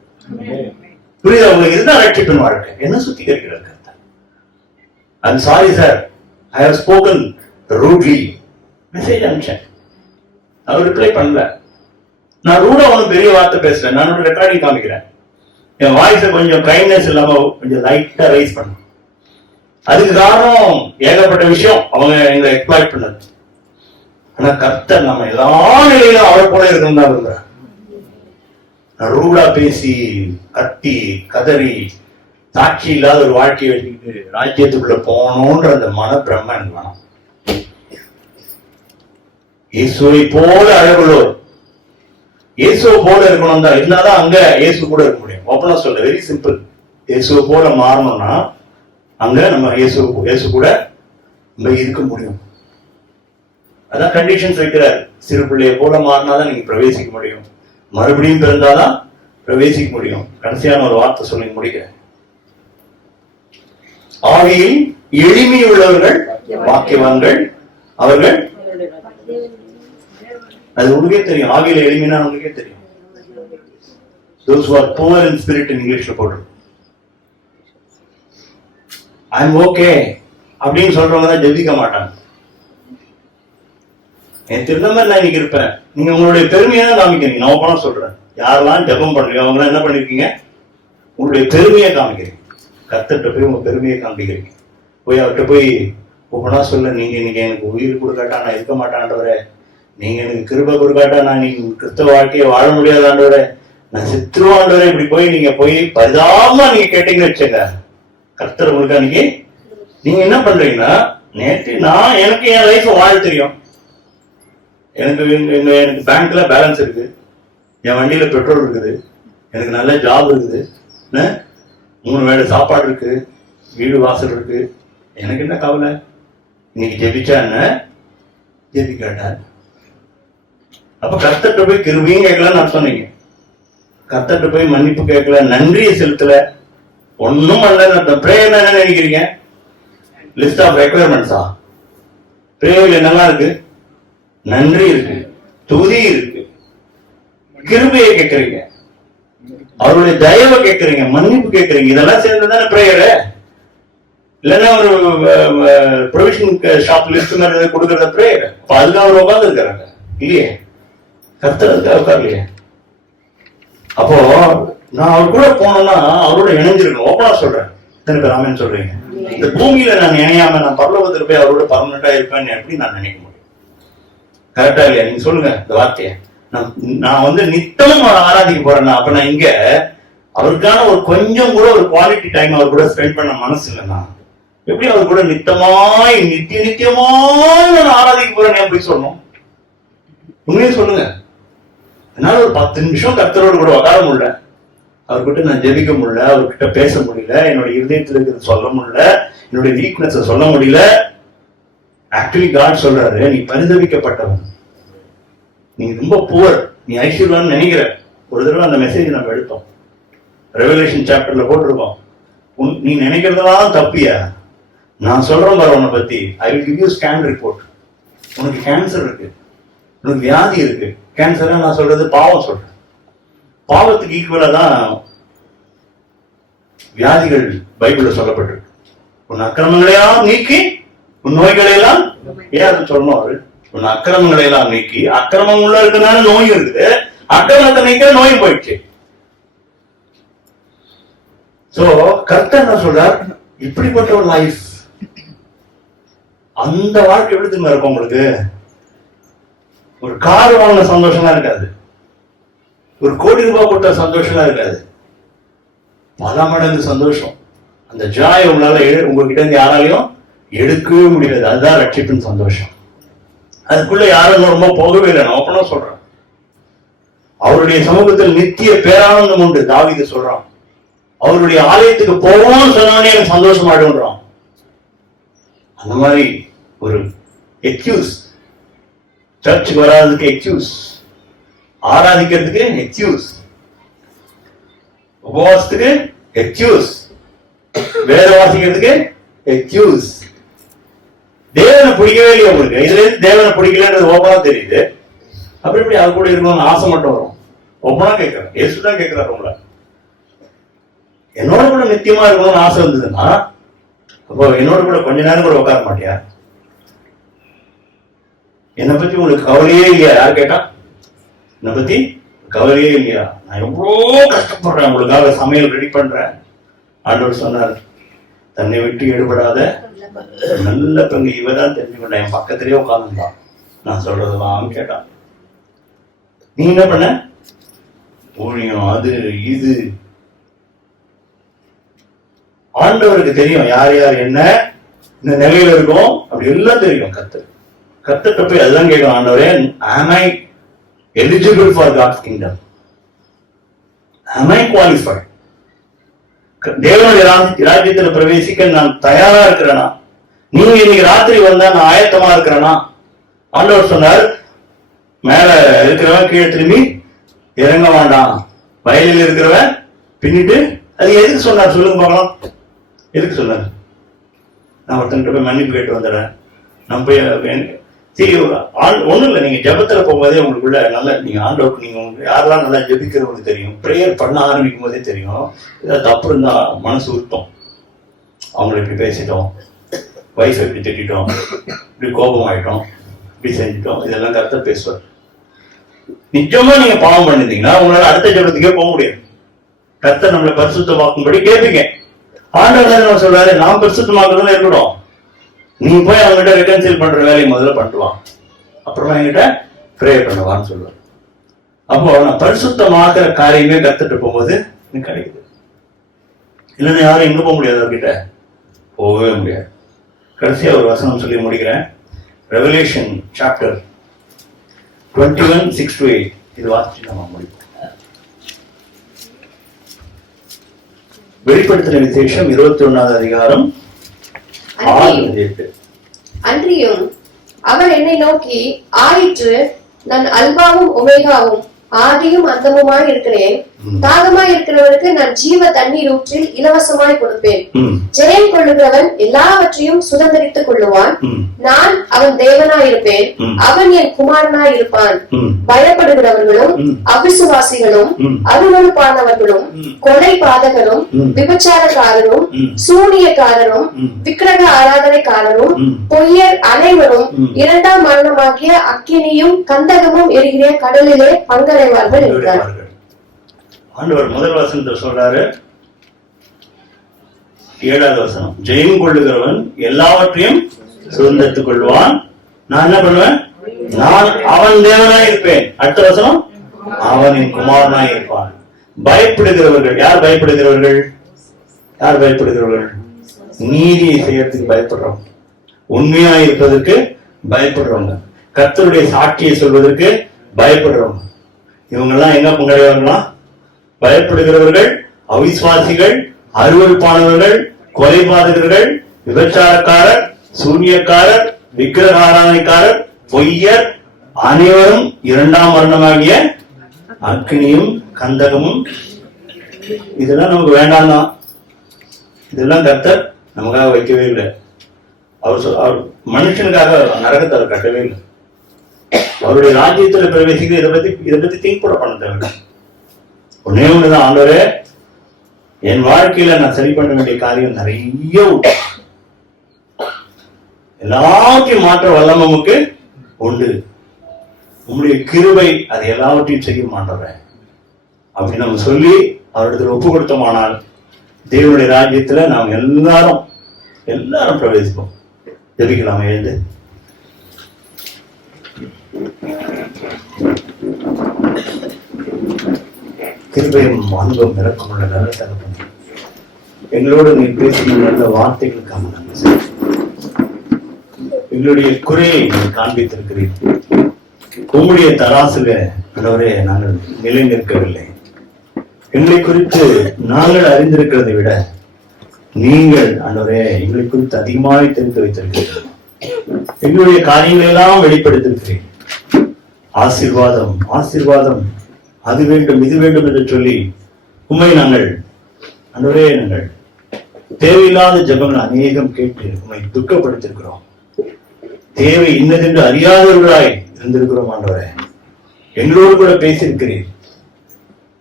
புரியுதா உங்களுக்கு? இதுதான் ரட்சிப்பின் வாழ்க்கை. என்ன சுத்திகரிக்கிறார் கர்த்தர். I'm sorry sir, I have spoken rudely. Message அனுப்பிச்சேன், அவர் ரிப்ளை பண்ணல. நான் ரூடா ஒன்னும் பெரிய வார்த்தை பேசுறேன், நான் ரெக்கார்டிங் காமிக்கிறேன். என் வாய்ஸை கொஞ்சம் கைண்ட்னஸ் இல்லாம கொஞ்சம் லைட்டா ரைஸ் பண்ண. அதுக்கு காரணம் ஏகப்பட்ட விஷயம் அவங்க எங்களை எக்ஸ்ப்ளாய்ட் பண்ணது. ஆனா கர்த்தர் நம்ம எல்லா நிலையிலும் அவர் போல இருக்கணும் தான் விரும்புறேன். நான் ரூடா பேசி கத்தி கதறி சாட்சி இல்லாத ஒரு வாழ்க்கையை வச்சுக்கிட்டு ராஜ்யத்துக்குள்ள போகணும்ன்ற அந்த மன பிரம்மன் வேணும். இயேசுவை போல அழகுள்ளோர் இயேசுவை போல இருக்கணும் தான், இருந்தாதான் அங்க இயேசு கூட இருக்க முடியும். ஓப்பனா சொல்ல, வெரி சிம்பிள். இயேசுவை போல மாறணும்னா அங்க நம்ம இயேசு கூட நம்ம இருக்க முடியும். அதான் கண்டிஷன்ஸ் வைக்கிறார். சிறு பிள்ளையை போல மாறினாதான் நீங்க பிரவேசிக்க முடியும், மறுபடியும் பிறந்தாதான் பிரவேசிக்க முடியும். கடைசியான ஒரு வார்த்தை சொல்லி முடிக்கிறேன். ஆவியில் எளிமை உள்ளவர்கள் பாக்கியவான்கள், அவர்கள். அது உங்களுக்கே தெரியும், ஆவியில எளிமைனா உங்களுக்கே தெரியும். Those who are poor in spirit in Englishல போட்டு I'm okay அப்படின்னு சொல்றவங்க தான் ஜெபிக்க மாட்டாங்க. என் திருந்த மாதிரி நான் இன்னைக்கு இருப்பேன். நீங்க உங்களுடைய பெருமையை தான் காமிக்கிறீங்க. நான் ஓப்பனா சொல்றேன், யாரெல்லாம் ஜெபம் பண்றீங்க அவங்க என்ன பண்ணிருக்கீங்க, உங்களுடைய பெருமையை காமிக்கிறீங்க. கர்த்தர்கிட்ட போய் உங்க பெருமையை காமிக்கிறீங்க. போய் அவர்கிட்ட போய் ஓப்பனா சொல்ல, நீங்க இன்னைக்கு எனக்கு உயிர் கொடுக்காட்டா நான் இருக்க மாட்டான்றவரே, நீங்க எனக்கு கிருபை கொடுக்காட்டா நான் நீங்க கிறிஸ்தவ வாழ்க்கையை வாழ முடியாதாண்டவரே, நான் சித்துருவாண்டவரே, இப்படி போய் நீங்க போய் பரிதாபமா நீங்க கேட்டீங்கன்னு வச்சுங்க, கர்த்தர் உங்களுக்கு அன்னைக்கு நீங்க என்ன பண்றீங்கன்னா, நேற்று நான் எனக்கு என் லைஃப் வாழ தெரியும், எனக்கு பேங்க்ல பேலன்ஸ் இருக்கு, என் வண்டியில பெட்ரோல் இருக்குது, எனக்கு நல்ல ஜாப் இருக்குது, 3 வேளை சாப்பாடு இருக்கு, வீடு வாசல் இருக்கு, எனக்கு என்ன கவலை? இன்னைக்கு ஜெபிச்சா என்ன, ஜெபிக்காட்டா? அப்ப கர்த்தர்கிட்ட போய் கிருபையும் கேட்கலன்னு நான் சொன்னீங்க, கர்த்தர்கிட்ட போய் மன்னிப்பு கேட்கல, நன்றியை செலுத்தல, ஒன்னும் பண்ணல. பிரேயர் என்ன நினைக்கிறீங்க? List of ரெக்குயர்மெண்ட்ஸா? பிரேயர்ல என்னெல்லாம் இருக்கு? நன்றி இருக்கு, துதி இருக்கு, கிருபையை கேட்கறீங்க, அவருடைய தயவை கேட்கறீங்க, மன்னிப்பு கேட்கறீங்க. இதெல்லாம் சேர்ந்துதானே பிரேயரு. இல்லைன்னா ஒரு ப்ரொவிஷன் ஷாப் லிஸ்ட் மாதிரி கொடுக்கறத பிரேயர். அப்ப அதுக்கு அவர் உட்கார்ந்து இருக்கிறாங்க இல்லையே, கர்த்தர் அதுக்காக உட்கார்லையே. அப்போ நான் அவர் கூட போனோம்னா அவரோட இணைஞ்சிருக்கணும். ஓப்பனா சொல்றேன், எத்தனை பேர் ஆமென் சொல்றீங்க? இந்த பூமியில நான் இணையாம நான் பரலோகத்துல போய் அவரோட பர்மனண்டா இருப்பேன்னு எப்படி நான் நினைக்க முடியும்? கரெக்டா இல்லையா? நீங்க சொல்லுங்க இந்த வார்த்தையை. நான் நித்தமும் ஆராதிக்க போறேன்னா, அப்ப நான் இங்க அவருக்கான ஒரு கொஞ்சம் கூட ஒரு குவாலிட்டி டைம் அவர் கூட ஸ்பெண்ட் பண்ண மனசு இல்லைன்னா எப்படி அவர் கூட நித்தியமாய் நான் ஆராதிக்க போறேன்னு எப்படி சொல்லணும்? உண்மையை சொல்லுங்க. என்னால ஒரு 10 நிமிஷம் கர்த்தரோடு கூட உட்கார முடியல, அவர்கிட்ட நான் ஜெபிக்க முடியல, அவர்கிட்ட பேச முடியல, என்னோட இருதயத்தில் இருக்கிறது சொல்ல முடியல, என்னுடைய வீக்னஸ் சொல்ல முடியல. ஆக்சுவலி காட் சொல்றாரு, நீ பரிதவிக்கப்பட்டவன், நீ ரொம்ப புவர், நீ ஐஸ்வர்யான்னு நினைக்கிற. ஒரு தடவை அந்த மெசேஜ் நம்ம எடுத்தோம், ரெவலேஷன் சாப்டர்ல போட்டிருக்கோம். நீ நினைக்கிறதெல்லாம் தப்பியா? நான் சொல்றேன் பாரு உன்னை பத்தி, I will give you scan report. உனக்கு கேன்சர் இருக்கு, உனக்கு வியாதி இருக்கு. கேன்சரா நான் சொல்றது பாவம் சொல்றேன். பாவத்துக்கு ஈக்குவலா தான் வியாதிகள் பைபிள்ல சொல்லப்பட்டிருக்கு. உன் அக்கிரமங்களையெல்லாம் நீக்கி உன் நோய்களை எல்லாம், ஏன் அது சொல்லணும் அவரு? உன் அக்கிரமங்களை எல்லாம் நீக்கி, அக்கிரமம் உள்ள இருக்கிறதுனால நோய் இருக்குது, அக்கிரமத்தை நீக்கிற நோயும் போயிடுச்சு. சோ கர்த்தர் என்ன சொல்றார்? இப்படிப்பட்ட ஒரு லைஃப், அந்த வாழ்க்கை எப்படி திரும்ப இருக்கும் உங்களுக்கு? ஒரு கார் வாங்கின சந்தோஷமா இருக்காது, ஒரு கோடி ரூபாய் கொடுத்த சந்தோஷமா இருக்காது, பல மடங்கு சந்தோஷம். அந்த ஜாய் உங்களால உங்ககிட்ட இருந்து யாராலையும் எடுக்கவே முடியாது. அதுதான் ரட்சிப்பின் சந்தோஷம். அதுக்குள்ள யாரும் ரொம்ப போகவே இல்லை. நான் ஓப்பனா சொல்றேன், அவருடைய சமூகத்தில் நித்திய பேரானந்தம் உண்டு. தாவீது சொல்றான், அவருடைய ஆலயத்துக்கு போவோம்னு சொன்னவனே எனக்கு சந்தோஷமாடுன்றான். அந்த மாதிரி ஒரு எக்ஸ்கியூஸ், சர்ச்சுக்கு வராததுக்கு எக்ஸ்கியூஸ், ஆராதிக்கிறதுக்கு எக்ஸ்கியூஸ், உபவாசத்துக்கு எக்ஸ்கியூஸ், வேத வாசிக்கிறதுக்கு எக்ஸ்கியூஸ். தேவனை பிடிக்கவே இல்லையா உங்களுக்கு? இதுல இருந்து தேவனை பிடிக்கலன்றது ஓப்பனா தெரியுது. அப்படி இப்படி அது கூட இருக்கணும்னு ஆசை மட்டும் வரும். ஓப்பனா கேட்கிறேன், ஏசுதான் கேட்கிறாரு உங்களை. என்னோட கூட நித்தியமா இருக்கணும்னு ஆசை வந்ததுன்னா அப்போ என்னோட கூட கொஞ்ச நேரம் கூட உட்கார மாட்டியா? என்னை பத்தி உங்களுக்கு கவலையே இல்லையா? யார் கேட்டா? என்னை பத்தி கவலையே இல்லையா? நான் எவ்வளோ கஷ்டப்படுறேன் உங்களுக்காக, சமையல் ரெடி பண்றேன். ஆண்டவர் சொன்னார், தன்னை விட்டு ஈடுபடாத நல்ல பெண் இவதான் தெரிஞ்சுக்கிட்டேன். என் பக்கத்திலேயே உட்கார்ந்துருந்தான். நான் சொல்றதெல்லாம் கேட்டான். நீ என்ன பண்ண? ஊழியம், அது இது. ஆண்டவருக்கு தெரியும் யார் யார் என்ன இந்த நிலையில இருக்கும், அப்படி எல்லாம் தெரியும். கர்த்தர்கிட்ட போய் அதுதான் கேட்கும், ஆண்டவரே am I eligible for God's kingdom? Am I qualified? தேவனுடைய ராஜ்யத்தில் பிரவேசிக்க நான் தயாரா இருக்கிறேனா? நீங்க இன்னைக்கு ராத்திரி வந்தா நான் ஆயத்தமா இருக்கிறேனா? ஆண்டவர் சொன்னார், மேல இருக்கிறவன் கீழே திரும்பி இறங்க வேண்டாம், வயலில் இருக்கிறவன் பின்னிட்டு. அது எதுக்கு சொன்னார் சொல்லுங்க பார்க்கலாம். எதுக்கு சொன்னார்? நான் ஒருத்தன்கிட்ட போய் மன்னிப்பு கேட்டு வந்துடுறேன், நான் போய் ஒண்ணும் இல்லை. நீங்க ஜெபத்துல போகும்போதே உங்களுக்குள்ள நல்ல நீங்க ஆண்டவருக்கு நீங்க யாரெல்லாம் நல்லா ஜெபிக்கிறவங்களுக்கு தெரியும். ப்ரேயர் பண்ண ஆரம்பிக்கும் போதே தெரியும் ஏதாவது தப்பு இருந்தா மனசு உறுத்தம். அவங்களை இப்படி பேசிட்டோம், வைஃப் இப்படி திட்டோம், இப்படி கோபம் ஆயிட்டோம், இப்படி செஞ்சிட்டோம், இதெல்லாம் கரெக்டா பேசுவார். நிஜமா நீங்க பாவம் பண்ணிருந்தீங்கன்னா உங்களால அடுத்த ஜெபத்துக்கே போக முடியாது. கர்த்தர் நம்மளை பரிசுத்தமாக்கும்படி கேட்பீங்க. ஆண்டவர் என்ன சொல்றாரு, நான் பரிசுத்தமாக்குறதுல இருக்கணும், நீ போய் அவங்ககிட்ட ரெக்கன்சில் பண்ற வேலையை முதல்ல பண்ணுவான், அப்புறமா என்கிட்ட ப்ரே பண்ணுவான்னு சொல்லுவார். அப்போ நான் பரிசுத்தமாக்குற காரியமே கத்துட்டு போகும்போது எனக்கு கிடைக்குது. இல்லைன்னா யாரும் எங்க போக முடியாது, அவர்கிட்ட போகவே முடியாது. கடைசியா ஒரு வசனம் சொல்லி முடிக்கிறேன். ரெவலேஷன் சாப்டர் 21:6-8 இது வாசிச்சு நம்ம முடிப்போம். வெளிப்படுத்தின விசேஷம் 21வது அதிகாரம் 6-8. அன்றியும் அவர் என்னை நோக்கி, ஆயிற்று, நான் அல்பாவும் ஒமேகாவும் ஆதியும் அந்தமுமாய் இருக்கிறேன். தாகமாய் இருக்கிறவனுக்கு நான் ஜீவ தண்ணீர் ஊற்றில் இலவசமாய் கொடுப்பேன். ஜெயம் கொள்ளுகிறவன் எல்லாவற்றையும் சுதந்திரித்துக் கொள்ளுவான். நான் அவன் தேவனாயிருப்பேன், அவன் என் குமாரனாய் இருப்பான். பயப்படுகிறவர்களும் அவிசுவாசிகளும் அருவருப்பானவர்களும் கொலை பாதகரும் விபச்சாரக்காரரும் சூனியக்காரரும் விக்கிரக ஆராதனைக்காரரும் பொய்யர் அனைவரும் இரண்டாம் மரணமாகிய அக்கினியும் கந்தகமும் எரிகிற கடலிலே பங்கடைவார்கள் என்றார். ஆண்டவர் முதல் வசனத்தை சொல்றாரு, 7வது வசனம், ஜெயம் கொள்ளுகிறவன் எல்லாவற்றையும் சுதந்திரத்துக் கொள்வான். நான் என்ன பண்ணுவேன்? நான் அவன் தேவனாய் இருப்பேன். அடுத்த வசனம், அவனின் குமாரனாய் இருப்பான். பயப்படுகிறவர்கள், யார் பயப்படுகிறவர்கள்? யார் பயப்படுகிறவர்கள்? நீதியை செய்யறதுக்கு பயப்படுறவங்க, உண்மையா இருப்பதற்கு பயப்படுறவங்க, கர்த்தருடைய சாட்சியை சொல்வதற்கு பயப்படுறவங்க. இவங்க எல்லாம் எங்க பங்கடைவாங்கன்னா, பயப்படுகிறவர்கள், அவிசுவாசிகள், அருவருப்பானவர்கள், கொலைபாதகர்கள், விபச்சாரக்காரர், சூனியக்காரர், விக்கிரக ஆராதனைக்காரர், பொய்யர் அனைவரும் இரண்டாம் மரணமாகிய அக்கினியும் கந்தகமும். இதெல்லாம் நமக்கு வேண்டாம் தான். இதெல்லாம் கர்த்தர் நமக்காக வைக்கவே இல்லை. அவர் மனுஷனுக்காக நரகத்தை அவர் கட்டவே இல்லை. அவருடைய ராஜ்யத்தில் பிரவேசிக்க இதை பத்தி திங்க் கூட பண்ண தேவை. ஒன்னே ஒண்ணுதான், ஆண்டவரே என் வாழ்க்கையில நான் சரி பண்ண வேண்டிய காரியம் நிறைய உண்டு, எல்லாத்தையும் மாற்ற வல்லமை நமக்கு உண்டு, உங்களுடைய கிருபை அது எல்லாவற்றையும் செய்ய மாட்டேன் அப்படி நம்ம சொல்லி அவரிடத்துல ஒப்பு கொடுத்தோமானால் தேவனுடைய ராஜ்யத்துல நாம் எல்லாரும் பிரவேசிப்போம். ஜெபிக்கலாம். எழுந்து கிருபையும் அன்பும் இறக்கமுள்ள நல்ல தகப்பனே, எங்களோடு நீ பேசிய நல்ல வார்த்தைகளுக்காக நன்றி. எங்களுடைய குறையை நீ காண்பித்திருக்கிறீர். உம்முடைய தராசுல ஆண்டவரே நாங்கள் நிலை நிற்கவில்லை. எங்களை குறித்து நாங்கள் அறிந்திருக்கிறதை விட நீங்கள் ஆண்டவரே எங்களை குறித்து அதிகமாக தெரிந்து வைத்திருக்கிறீர்கள். எங்களுடைய காரியங்கள் எல்லாம் வெளிப்படுத்திருக்கிறேன். ஆசீர்வாதம் ஆசீர்வாதம், அது வேண்டும் இது வேண்டும் என்று சொல்லி உண்மை நாங்கள் ஆண்டவரே நாங்கள் தேவையில்லாத ஜெபங்கள் அநேகம் கேட்டு உண்மை துக்கப்படுத்திருக்கிறோம். தேவை இன்னதென்று அறியாதவர்களாய் இருந்திருக்கிறோம். ஆண்டவரே எங்களோடு கூட பேசியிருக்கிறீர்.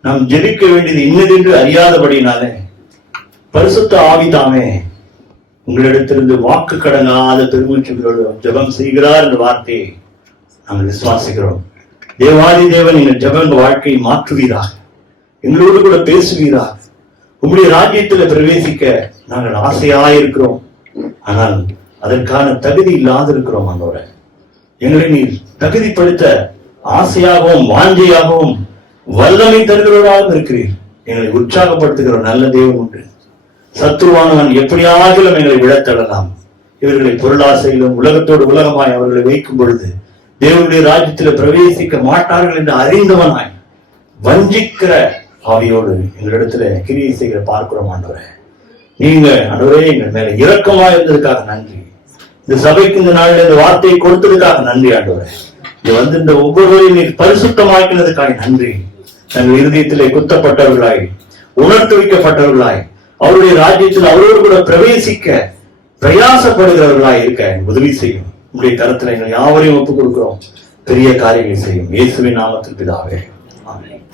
நாம் ஜெபிக்க வேண்டியது இன்னதென்று அறியாதபடினாலே பரிசுத்த ஆவிதாமே உங்களிடத்திலிருந்து வாக்கு கடங்காத பெருமூச்சுகளோடு ஜெபம் செய்கிறார் என்ற வார்த்தையை நாங்கள் விசுவாசிக்கிறோம். தேவாதி தேவன் எங்கள் ஜெபங்க வாழ்க்கையை மாற்றுவீராக, எங்களோடு கூட பேசுவீராக. உங்களுடைய ராஜ்யத்தில் பிரவேசிக்க நாங்கள் ஆசையாயிருக்கிறோம், ஆனால் அதற்கான தகுதி இல்லாதிருக்கிறோம். ஆண்டவரே எங்களை நீர் தகுதிப்படுத்த ஆசையாகவும் வாஞ்சையாகவும் வல்லமை தருகிறவராகவும் இருக்கிறீர். எங்களை உற்சாகப்படுத்துகிற நல்ல தேவன் உண்டு. சத்துருவானவன் எப்படியாகிலும் எங்களை விழத்தள்ளலாம். இவர்களை பொருளாசையிலும் உலகத்தோடு உலகமாய் அவர்களை வைக்கும் பொழுது தேவனுடைய ராஜ்யத்தில் பிரவேசிக்க மாட்டார்கள் என்று அறிந்தவனாய் வஞ்சிக்கிற ஆவியோடு எங்களிடத்துல கிரியை செய்கிற பார்க்கிறோம் ஆண்டவரே. நீங்க ஆண்டவரே எங்கள் மேல இரக்கமா இருந்ததுக்காக நன்றி. இந்த சபைக்கு இந்த நாளில் இந்த வார்த்தையை கொடுத்ததுக்காக நன்றி ஆண்டவரே. இது வந்து இந்த ஒவ்வொருவரையும் நீர் பரிசுத்தமாக்கினதுக்காக நன்றி. நாங்கள் இருதயத்திலே குத்தப்பட்டவர்களாய், உணர்த்து வைக்கப்பட்டவர்களாய், அவருடைய ராஜ்யத்தில் அவரோடு கூட பிரவேசிக்க பிரயாசப்படுகிறவர்களாய் இருக்க உதவி செய்யும். உங்களுடைய கருத்துல எங்கள் யாவரையும் ஒப்புக் கொடுக்கிறோம். பெரிய காரியங்களை செய்யும். இயேசுவின் நாமத்தில் பிதாவே, ஆமென்.